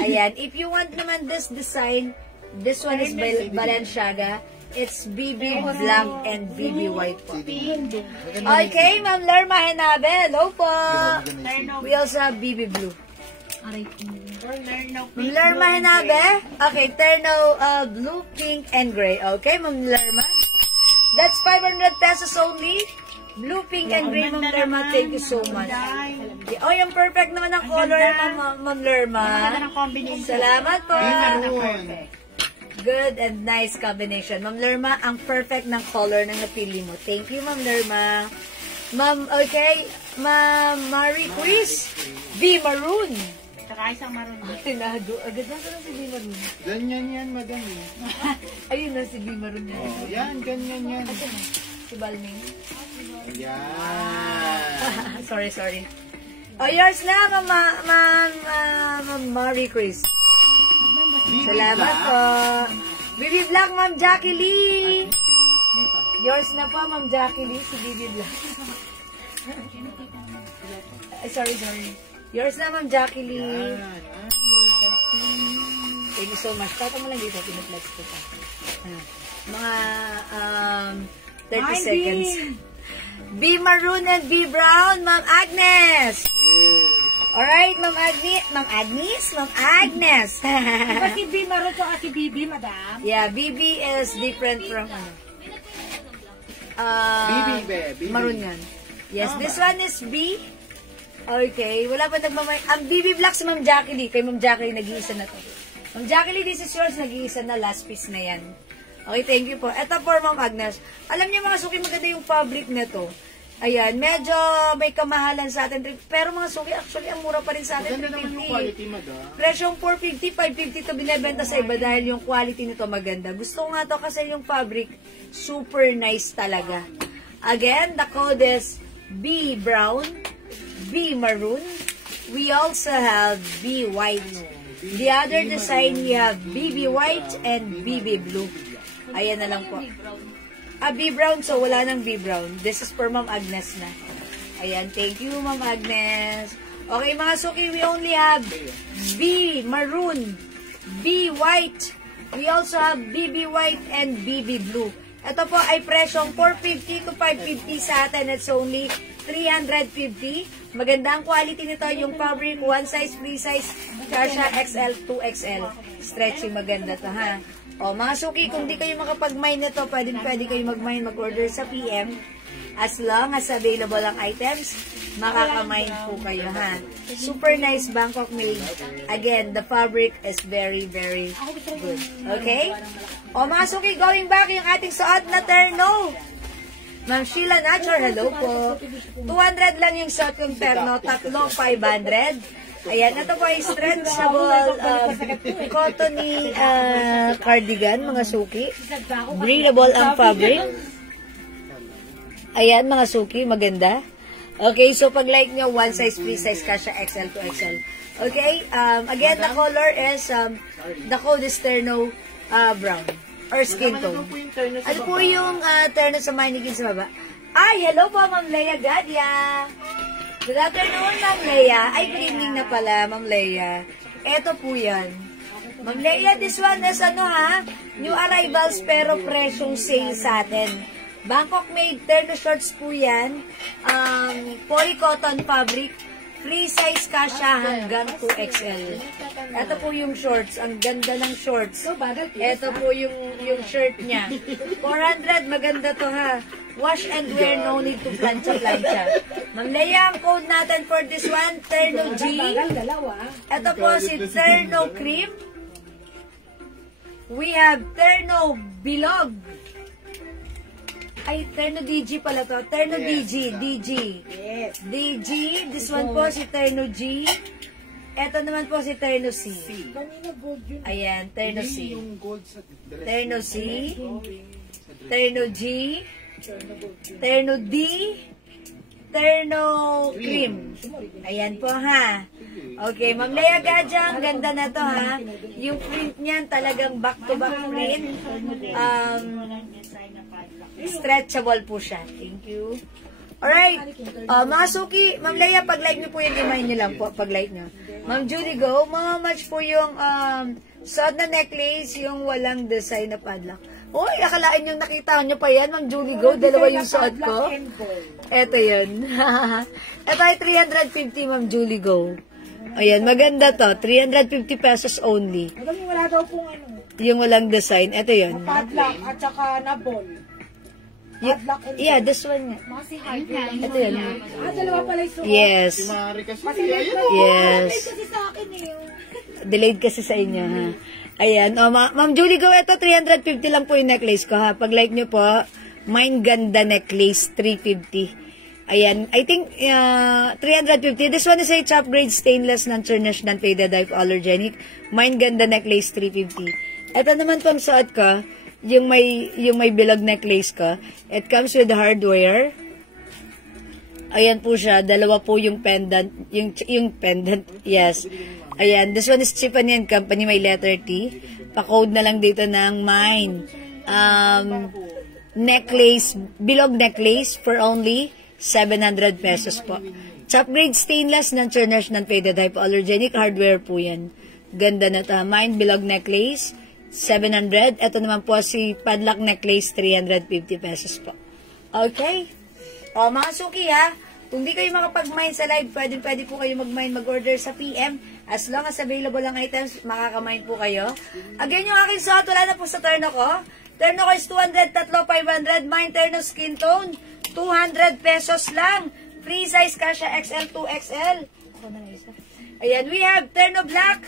Ayan, if you want naman this design, this one is Balenciaga. It's BB black and BB white po. Okay, Ma'am Lerma Henabe. Hello po. We also have BB blue. Ma'am Lerma Henabe. Okay, terno blue, pink, and gray. Okay, Ma'am Lerma. That's 500 pesos only. Blue, pink, and gray, Ma'am Lerma. Thank you so much. Oh, yung perfect naman ang color, Ma'am Lerma. Salamat po. Good and nice combination. Ma'am Lerma, ang perfect ng color na napili mo. Thank you, Ma'am Lerma. Ma'am, okay. Ma'am Marie Quiz. B maroon. Saka isang maroon. Tinado. Agad na si B maroon. Ganyan yan, madami. Ayun na si B maroon. Oh, yan, ganyan yan. Si Balming. Yan. Sorry. Oh, yours na, Ma'am Marie Quiz. Salamat po. Bibi Black, Ma'am Jackie Lee. Yours na po, Ma'am Jackie Lee, si Bibi Black. Sorry. Yours na, Ma'am Jackie Lee. Thank you so much. Tata mo lang dito, pinaplex ko pa. Mga 30 seconds. B maroon and B brown, Ma'am Agnes. Alright, Ma'am Agnes. Diba si B maroon to si BB, madam? Yeah, BB is different from BB. maroon yan. Yes, this one is B. Okay, wala pa nagmamay. Ang BB Black si Ma'am Jackie Lee. Kay Ma'am Jackie Lee, nag-iisa na to. Ma'am Jackie Lee, this is yours. Nag-iisa na, last piece na yan. Okay, thank you po. Ito po, Ma'am Agnes. Alam niyo mga suki, maganda yung fabric na to. Ayan, medyo may kamahalan sa atin. Pero mga suki, actually, ang mura pa rin sa atin. Ganda naman yung quality, madam. Presyong 450, 550 to binibenta sa iba dahil yung quality nito maganda. Gusto ko nga to kasi yung fabric, super nice talaga. Again, the code is B brown, B maroon. We also have B white. The other design, we have BB white and BB blue. Ayan na lang po. B brown, so wala nang B brown. This is for Ma'am Agnes na. Ayan, thank you, Ma'am Agnes. Okay, mga suki, we only have B maroon, B white. We also have BB white and BB blue. Ito po ay presyong 450 to 550 sa atin. It's only 350. Maganda ang quality nito. Yung fabric, one size, free size. Kasha XL, 2XL. Stretchy, maganda to, ha? O, mga suki, kung di kayo makapag-mine nito, pwede kayo mag-mine, mag-order sa PM. As long as available ang items, makaka-mine po kayo, ha? Super nice Bangkok made. Again, the fabric is very, very good. Okay? O, mga suki, going back yung ating suot na terno. Ma'am Sheila Nature, hello po. 200 lang yung suot yung terno, tatlong 500. Ayan, ito po ay stretchable cottony cardigan, mga suki. Breathable ang fabric. Ayan, mga suki, maganda. Okay, so pag like nyo, one size, free size ka siya, XL to XL. Okay, again, the color is, the code is terno brown, or skin tone. Ano po yung terno sa mannequin sa baba? Ay, hello po, Ma'am Leia Gadia. Good afternoon, Ma'am Leia. Ay, good evening na pala, Ma'am Leia. Eto po yan. Ma'am Leia, this one is new arrivals pero presyong sale sa atin. Bangkok made terno shorts po yan. Polycotton fabric. Free size ka siya hanggang 2XL. Ito po yung shorts. Ang ganda ng shorts. Ito po yung shirt niya. 400, maganda to ha. Wash and wear, no need to plancha-plancha. Ma'am Leia, ang code natin for this one, Terno G. Ito po si Terno Cream. We have Terno Bilog. Ay, Terno DG pala to. Terno DG. Yes. DG. This one po si Terno G. Ito naman po si Terno C. Ayan, Terno C. Terno C. Terno G. Terno D. Terno Cream. Ayan po ha. Okay, Ma'am Leia Gadia, ang ganda na to ha. Yung print niyan talagang back-to-back print. Stretchable po siya. Thank you. Alright. Mga suki, Ma'am Leia, pag-like nyo po yun, imahin nyo lang po, pag-like nyo. Ma'am Judy Go, mga match po yung suot na necklace, yung walang design na padlock. Uy, akalain yung nakita nyo pa yan, Ma'am Judy Go, dalawa yung suot ko. Eto yun. Ito ay 350, Ma'am Julie Go. Ayan, maganda to. 350 pesos only. Wala daw pong Yung walang design. Ito yun. padlock at saka na ball. Yeah, this one nga. Ito yun. Dalawa pala yung suot. Yes. Yes. Kasi sa akin Delayed kasi sa inyo, ha. Ayan. O, Ma'am Julie Go, ito 350 lang po yung necklace ko, ha. Pag like nyo po, Mine Ganda Necklace, 350. Ayan. I think, 350. This one is a top grade stainless, non-tarnished, non-faded, hypoallergenic. Mine Ganda Necklace, 350. Ito naman pang suot ko, yung may bilog necklace ko. It comes with hardware. Ayan po siya. Dalawa po yung pendant. Yung pendant. Yes. Ayan. This one is Chipanian Company. May letter T. Pa-code na lang dito ng mine. Necklace. Bilog necklace for only 700 pesos po. Top grade stainless, non-tarnished, non-faded, hypoallergenic. Hardware po yan. Ganda na ito. Mine bilog necklace. 700. Ito naman po si padlock necklace, 350 pesos po. Okay? O, mga suki ha, kung di kayo makapag-mine sa live, pwede po kayo mag-mine, mag-order sa PM. As long as available ang items, makaka-mine po kayo. Again, yung aking suot, wala na po sa terno ko. Terno ko is 200, tatlo, 500. Mine terno skin tone, 200 pesos lang. Free size kasha XL to XL. Ayan, we have terno black.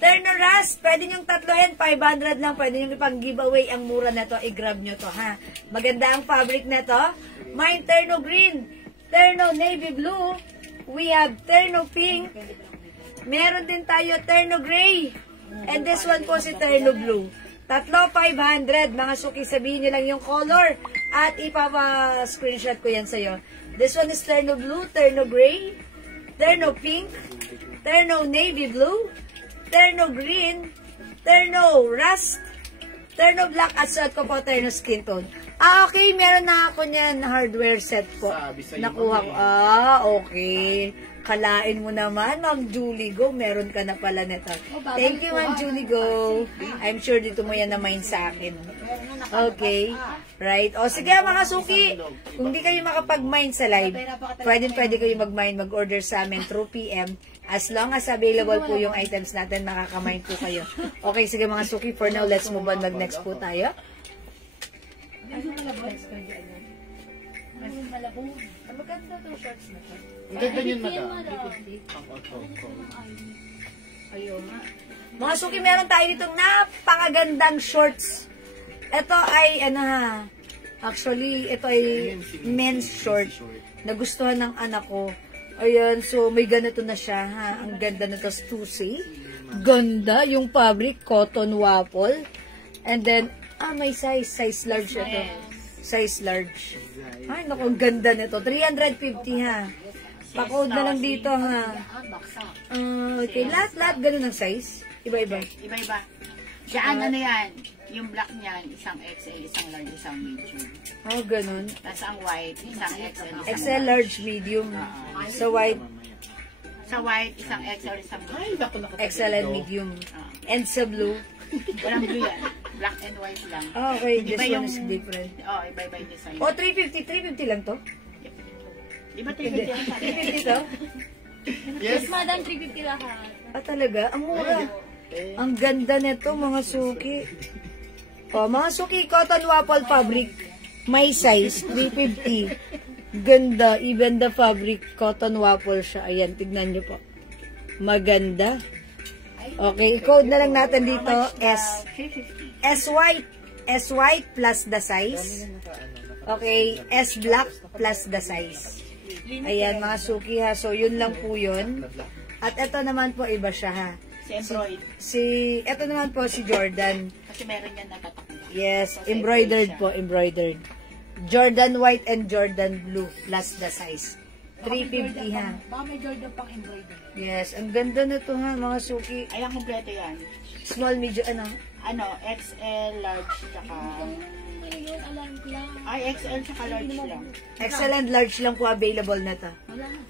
Terno Rust, pwede nyong tatlohin, 500 lang, pwede nyong ipang giveaway, ang mura na to, i-grab nyo to ha. Maganda ang fabric na to. Mine Terno Green, Terno Navy Blue, we have Terno Pink, meron din tayo Terno Gray, and this one po si Terno Blue. Tatlo, 500, mga suki, sabihin nyo lang yung color, at ipapa-screenshot ko yan sa'yo. This one is Terno Blue, Terno Gray, Terno Pink, Terno Navy Blue, Terno Green, Terno Rust, Terno Black, at suot ko po Terno Skin Tone. Okay, meron na ako niyan hardware set po. Nakuha ko. Okay. Kalain mo naman, Ma'am Julie Go. Meron ka na pala nito. Thank you, Ma'am Julie Go. I'm sure dito mo yan na-mine sa akin. Okay. Right. O sige, mga suki. Kung di kayo makapag-mine sa live, pwede kayo mag-mine, mag-order sa amin through PM. As long as available po yung items natin, makaka-mine po kayo. Okay, sige mga suki. For now, let's move on. Mag-next po tayo. Maganda itong shorts na to. Ganda yun, madam. Ayun. Mga suki, meron tayo ditong napakagandang shorts. Ito ay, actually, ito ay men's short. Nagustuhan ng anak ko. Ayan, so may ganito na siya, ha. Ang ganda na to, Stussy. Ganda, yung fabric, cotton waffle. And then, may size large ito. Size large. Ay, naku, ang ganda nito. 350 ha. Pa-code na lang dito ha. Okay, lahat ganun ang size. Iba-iba. Iba-iba. Diyan, ano yan? Yung black niyan, isang XL, isang large, isang medium. Oh, ganun. Tapos ang white, isang XL, isang XL, large, medium. Sa white, Sa white, isang XL, isang medium. XL and medium. And sa blue. Walang blue yan. Black and white lang. Oh, okay, this Iba one is different. Oh, iba-iba yung design. Oh, 350 lang to? Di ba 350 ang sabi? 350 to? Yes, madam, 350 lahat. Ah, talaga? Ang mura. Ang ganda nito, mga suki. Oh, mga suki, cotton waffle fabric. May size, 350. Ganda, even the fabric, cotton waffle siya. Ayan, tignan nyo po. Maganda. Okay, code na lang natin dito, S. 350. S white. S white plus the size. Okay, S black plus the size. Ayan, mga suki ha. So, yun lang po yun. At ito naman po, iba siya ha. Ito naman po si Jordan. Kasi meron yan natatakbo. Yes, embroidered po, embroidered. Jordan white and Jordan blue plus the size. 350 ha. Baka may Jordan pang embroidery. Yes, ang ganda na to ha, mga suki. Ay, ang kompleto yan. Small, medium, ano? Ano, XL, large, tsaka... Yun, alam ko lang. Ay, XL, tsaka large lang. XL and large lang po available na to.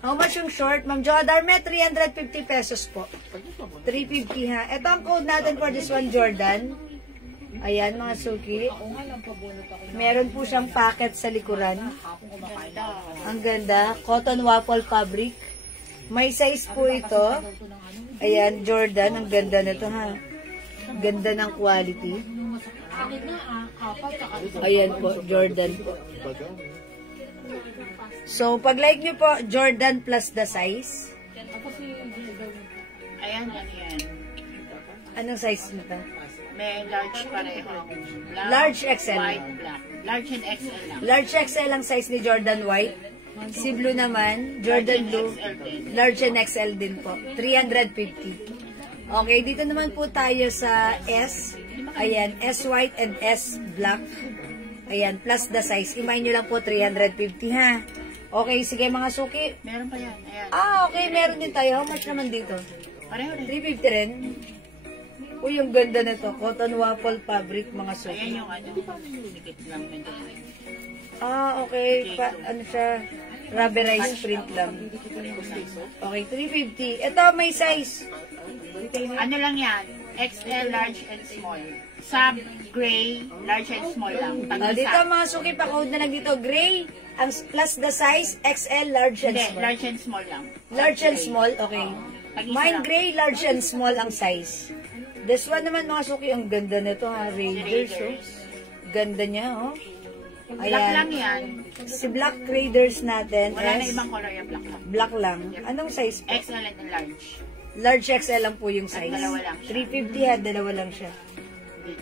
How much yung short? Ma'am Jodar, may 350 pesos po. 350 ha. Ito ang code natin for this one, Jordan. Ayan, mga suki. Meron po siyang packet sa likuran. Ang ganda. Cotton waffle fabric. May size po ito. Ayan, Jordan. Ang ganda nito ha. Ganda ng quality. Ayan po, Jordan po. So, pag like nyo po, Jordan plus the size. Ayan, yan. Anong size nito? May large pareho. Large XL. White, black. Large and XL lang. Large XL ang size ni Jordan White. Si Blue naman, Jordan Blue, XL din. large and XL din po. 350. Okay, dito naman po tayo sa S. Ayan, S white and S black. Ayan, plus the size. Imahin nyo lang po 350 ha. Okay, sige mga suki. Meron pa yan. Ayan. Okay, meron din tayo. How much naman dito? Pareho rin. 350 rin. Uy, yung ganda na to. Cotton waffle fabric, mga suki. Ayan yung ano. Dikit lang ng design. Okay. Ano siya? Rubberized print lang. Okay, 350. Ito, may size. Ano lang yan? XL, large, and small. Sub, gray, large, and small lang. Dito, mga suki, pa-code na lang dito. Gray, ang plus the size, XL, large, and Hindi, small. large and small lang. Large and small, okay. Mine gray, large, and small ang size. This one naman, mga suki, ang ganda nito ha. Raiders, oh. Ganda niya, oh. Black lang yan. Si Black Raiders natin Wala na is ibang color yung black lang. black lang. Anong size po? XL and large. Large XL lang po yung size. Dalawa lang siya. 350 ha, dalawa lang siya.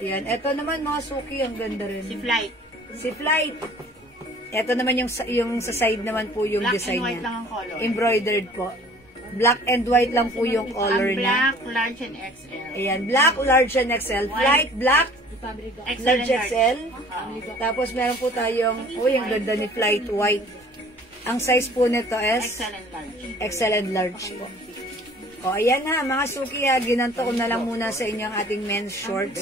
Yan. Ito naman, mga suki, ang ganda rin. Si Flight. Si Flight. Ito naman yung sa side naman po yung Black design and white niya. lang ang color. Embroidered po. Black and white lang po yung color Ang niya. black, large, and XL. Ayan, black, large, and XL. Flight, black, XL large and large. XL. Tapos meron po tayong, ang ganda ni Flight White. Ang size po nito is XL and large. XL and large po. O, ayan ha, mga suki ha, ginanto ko na lang muna sa inyo ang ating men's shorts.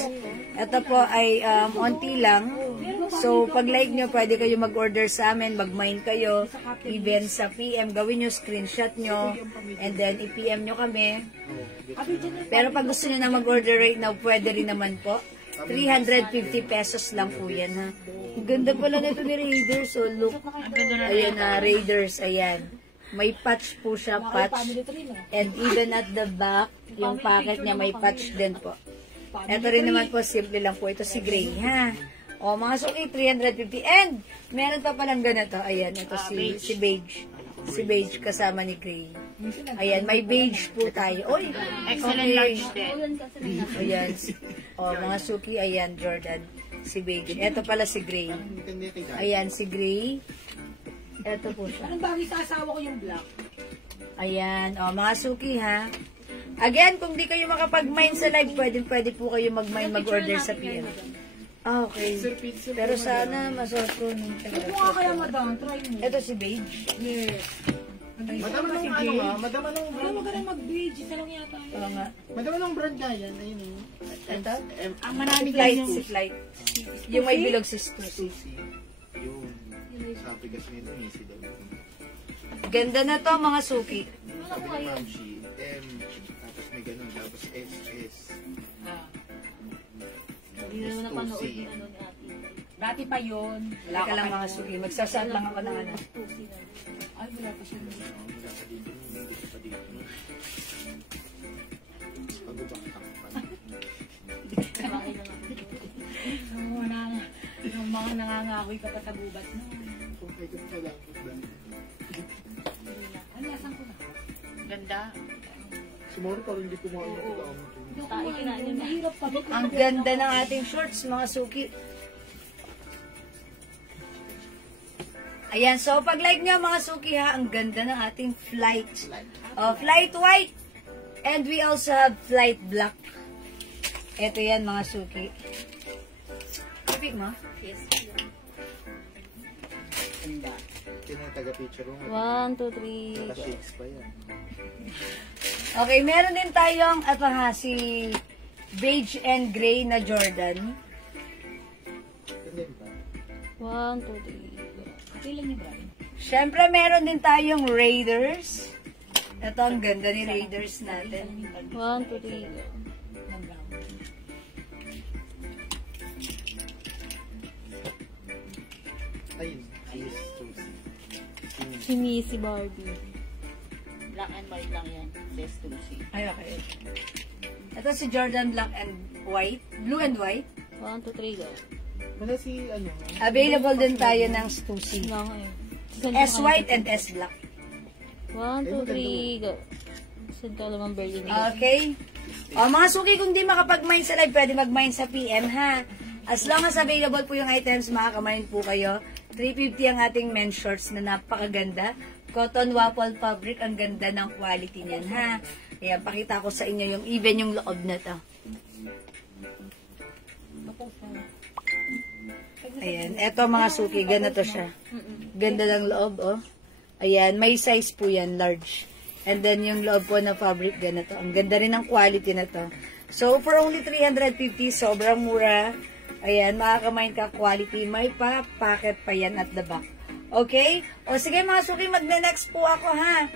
Ito po ay onti lang. So, pag like nyo, pwede kayo mag-order sa amin, mag-mine kayo, even sa PM, gawin nyo, screenshot nyo, and then i-PM nyo kami. Pero pag gusto nyo na mag-order right now, pwede rin naman po. 350 pesos lang po yan ha. Ang ganda pala nito ni Raiders, so look. Ayan na, Raiders, ayan. May patch po siya, patch. And even at the back, yung pocket niya may patch din po. Ito rin naman po, simple lang po. Ito si Gray, ha? O, mga suki, 350. And, meron pa palang ganito. Ayan, ito si Beige. Si Beige kasama ni Gray. Ayan, may beige po tayo. Oy, Excellent large din. Ayan. O, mga suki, ayan, Jordan. Si Beige. Ito pala si Gray. Ayan, si Gray. Ito po siya. Anong bagay sa asawa ko yung black? Ayan. O, mga suki, ha? Again, kung di kayo makapag-mine sa live, pwede po kayo mag-mine, mag-order sa PM. Ah, okay. Pizza. Pero sana masuot ko nung Ito nga kaya, madam. Try mo. Ito si Beige. Yes. Madama nung ano nga, madama nung Wala brand. mo ka na mag-beige. Isa lang yata. Oo nga. Madama nung brand nga yan. Ayun eh. Ito? Ang marami Flight, dyan yung si Flight. Yung may bilog si Stussy. Susi. Yun. Sabi kasi nito, easy daw. Ganda na to mga suki. Sabi ni Ma'am G, M, tapos may ganun, tapos SS. Hindi naman napanood yung ano ni ate. Dati pa yun. Wala Teka lang mga suki. Magsasat lang ako ng ano. Ay, wala pa siya. Wala ka dito, hindi ka pa dito. Pag-ubak ka pa. Sabay na lang. Yung mga nangangahoy ka pa sa gubat no. Kung may ganun ka lang. Ano, asan ko na? Ganda. Sumoro pa rin hindi kumain ng tao. Tayo na yun. Mahirap pa. Ang ganda ng ating shorts mga suki. Ayan, so pag like nyo mga suki ha, ang ganda ng ating flight. Flight white. And we also have flight black. Ito yan mga suki. Kapit mo? Yes. Ganda. Yun ang taga-picture mo. 1, 2, 3. Naka-shakes pa yan. Okay, meron din tayong ito ha, si beige and gray na Jordan. Ganyan pa. 1, 2, 3. Kailan niyo ba? Siyempre, meron din tayong Raiders. Ito, ang ganda ni Raiders natin. 1, 2, 3. Ayun. Yes, Susi. Si Missy Barbie. Black and white lang yan. Best to see. Ay, okay. Ito si Jordan black and white. Blue and white. 1, 2, 3, go. Wala si ano. Available din tayo ng Stussy. Lang eh. S white and S black. 1, 2, 3, go. Send ka naman Berlin. Okay? O, mga suki, kung di makapag-mine sa live, pwede mag-mine sa PM, ha? As long as available po yung items, makaka-mine po kayo. 350 ang ating men's shorts na napakaganda. Cotton waffle fabric, ang ganda ng quality niyan, ha? Ayan, pakita ko sa inyo yung even yung loob na to. Ayan, eto mga suki, ganito siya. Ganda ng loob, oh. Ayan, may size po yan, large. And then yung loob po na fabric, ganito. Ang ganda rin ng quality na to. So, for only 350, sobrang mura. Ayan, makakamain ka quality. May pa-packet pa yan at the back. Okay? O sige mga suki, mag-next po ako, ha?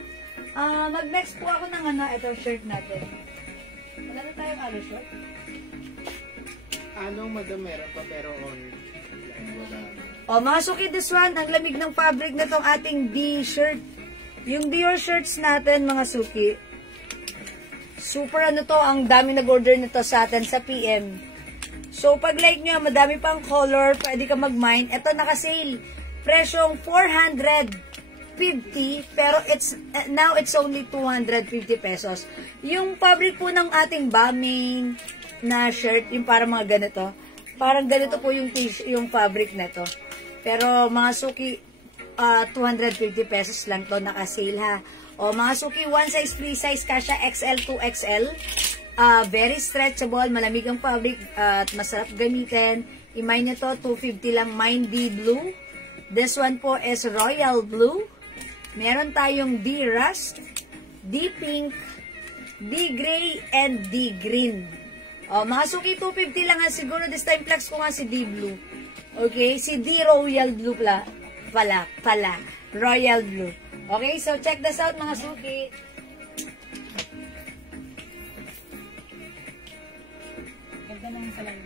Mag-next po ako ng ano, ito shirt natin. Wala na tayong ano shirt? Anong madam meron pa pero on. Wala. O mga suki, this one, ang lamig ng fabric na tong ating D-shirt. Yung Dior shirts natin, mga suki. Super ano to, ang dami nag-order nito sa atin sa PM. So, pag like nyo, madami pang color, pwede ka mag-mine. Ito naka-sale. Presyong 450, pero now it's only 250 pesos. Yung fabric po ng ating Balmain na shirt, yung parang mga ganito. Parang ganito po yung fabric na to. Pero mga suki, 250 pesos lang to, naka-sale ha. O mga suki, one size, free size, kasha XL to XL. Very stretchable, malamig ang fabric at masarap gamitin. I-mine nyo to, 250 lang, mine D blue. This one po is royal blue. Meron tayong D rust, D pink, D gray, and D green. O mga suki, 250 lang ha. Siguro this time flex ko nga si D blue. Okay, si D royal blue pala. Royal blue. Okay, so check this out mga suki. Ganda naman sa lang.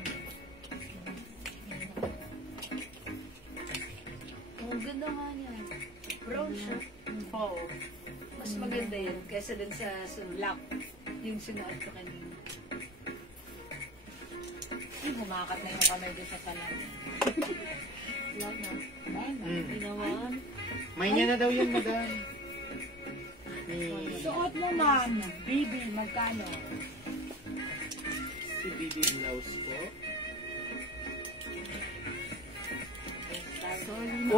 Ang ganda nga niya. Brown siya. Oo. Mas maganda yun kaysa dun sa black. Yung sinuot ko kanina. Humakat na yung kamay doon sa talan. Lang na. Mm. Ginawan. May niya na daw yun, madam. Suot mo, ma'am. Baby, magkano? Si BB blouse po.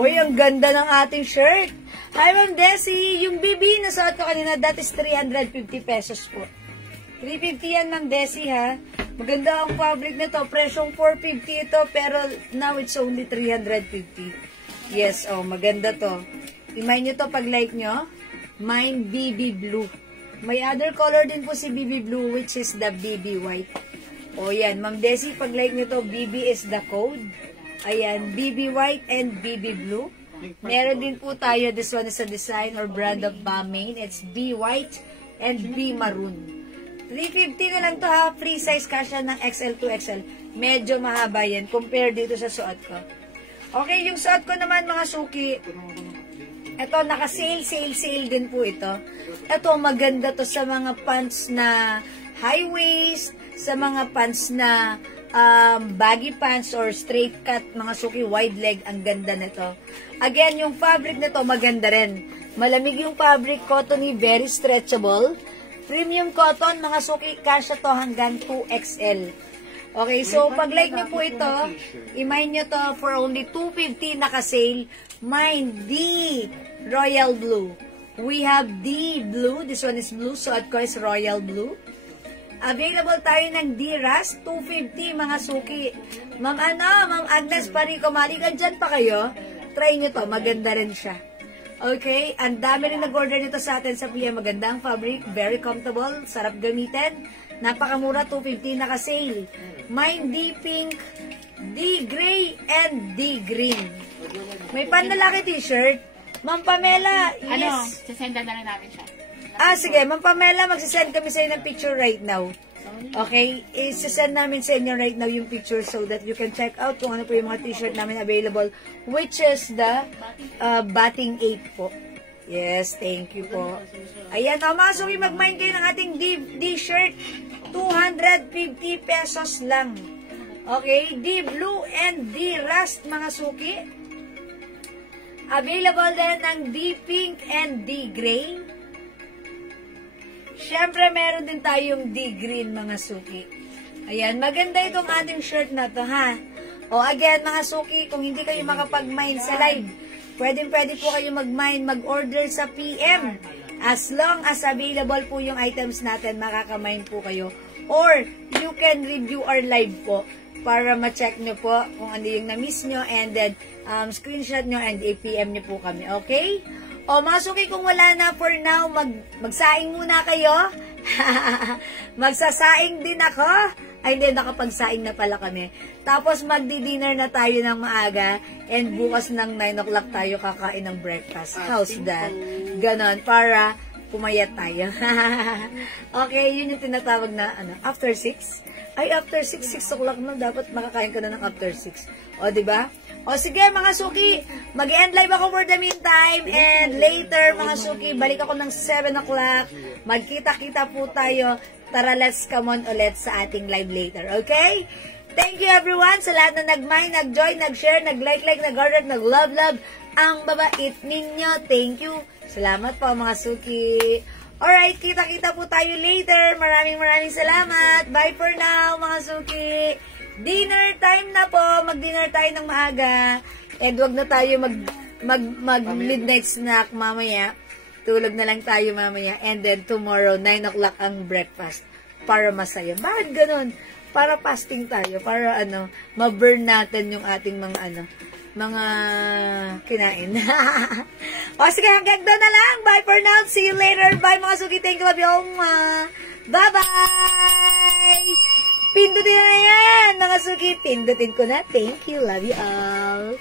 Uy, ang ganda ng ating shirt. Hi, Ma'am Desi. Yung BB na suot ko kanina, that is 350 pesos po. 350 yan, Ma'am Desi, ha? Maganda ang fabric nito. Presyong 450 ito, pero now it's only 350. Yes, maganda to. Imay nyo to pag like nyo. Mine BB Blue. May other color din po si BB Blue, which is the BB White. Yan. Ma'am Desi, pag like nyo to, BB is the code. Ayan, BB White and BB Blue. Meron din po tayo, this one is a design or brand of Balmain. It's B White and B Maroon. 350 na lang to ha. Free size kasya ng XL to XL. Medyo mahaba yan compare dito sa suot ko. Okay, yung suot ko naman mga suki. Ito, naka-sale din po ito. Ito, maganda to sa mga pants na high waist, sa mga pants na baggy pants or straight cut, mga suki, wide leg. Ang ganda nito. Again, yung fabric nito maganda rin. Malamig yung fabric, cottony, very stretchable. Premium cotton, mga suki, kasya to hanggang 2XL. Okay, so pag like nyo po ito, imay nyo to for only 250 naka-sale. Mine, D Royal Blue. We have D Blue. This one is blue, so of course Royal Blue. Available tayo ng D Rust, 250 mga suki. Ma'am Agnes Parico, malikan dyan pa kayo. Try nyo to, maganda rin siya. Okay, ang dami rin nag-order nito sa atin sa PM. Magandang fabric, very comfortable, sarap gamitin. Napakamura, 250 naka-sale. Mine D Pink, D Gray, and D Green. May panlalaki t-shirt. Ma'am Pamela, yes. Sasendan na lang namin siya. Sige, Ma'am Pamela, magsisend kami sa inyo ng picture right now. Okay, isasend namin sa inyo right now yung picture so that you can check out kung ano po yung mga t-shirt namin available, which is the Batting 8 po. Yes, thank you po. Ayan, mga suki, mag-mine kayo ng ating D-shirt. 250 pesos lang. Okay, D Blue and D Rust, mga suki. Available din ng D Pink and D Gray. Siyempre, meron din tayong D-green, mga suki. Ayan, maganda itong ating shirt na to, ha? Again, mga suki, kung hindi kayo makapag-mine sa live, pwede po kayo mag-mine, mag-order sa PM. As long as available po yung items natin, makaka-mine po kayo. Or, you can review our live po para ma-check nyo po kung ano yung na-miss nyo and then screenshot nyo and i-PM nyo po kami, okay? Mga suki, kung wala na for now, magsaing muna kayo. Magsasaing din ako. Ay, hindi, nakapagsaing na pala kami. Tapos, magdi-dinner na tayo ng maaga. And bukas ng 9 o'clock tayo kakain ng breakfast. How's that? Ganon, para pumayat tayo. Okay, yun yung tinatawag na, after 6? Ay, after 6 o'clock na, dapat makakain ka na ng after 6. Diba? Sige, mga suki, mag-end live ako for the meantime, and later, mga suki, balik ako ng 7 o'clock, magkita-kita po tayo, tara, let's come on ulit sa ating live later, okay? Thank you everyone, sa lahat na nag-mine, nag-join, nag-share, nag-like, nag-order, nag-love, ang babait ninyo, thank you, salamat po mga suki. Alright, kita-kita po tayo later, maraming salamat, bye for now, mga suki. Dinner time na po. Mag-dinner tayo ng maaga. And wag na tayo mag-midnight snack mamaya. Tulog na lang tayo mamaya. And then tomorrow, 9 o'clock ang breakfast. Para masaya. Bakit ganun? Para fasting tayo. Para ma-burn natin yung ating mga kinain. Sige, hanggang doon na lang. Bye for now. See you later. Bye mga suki. Thank you. Love you all. Bye-bye! Pindutin na yan, mga suki. Pindutin ko na. Thank you. Love you all.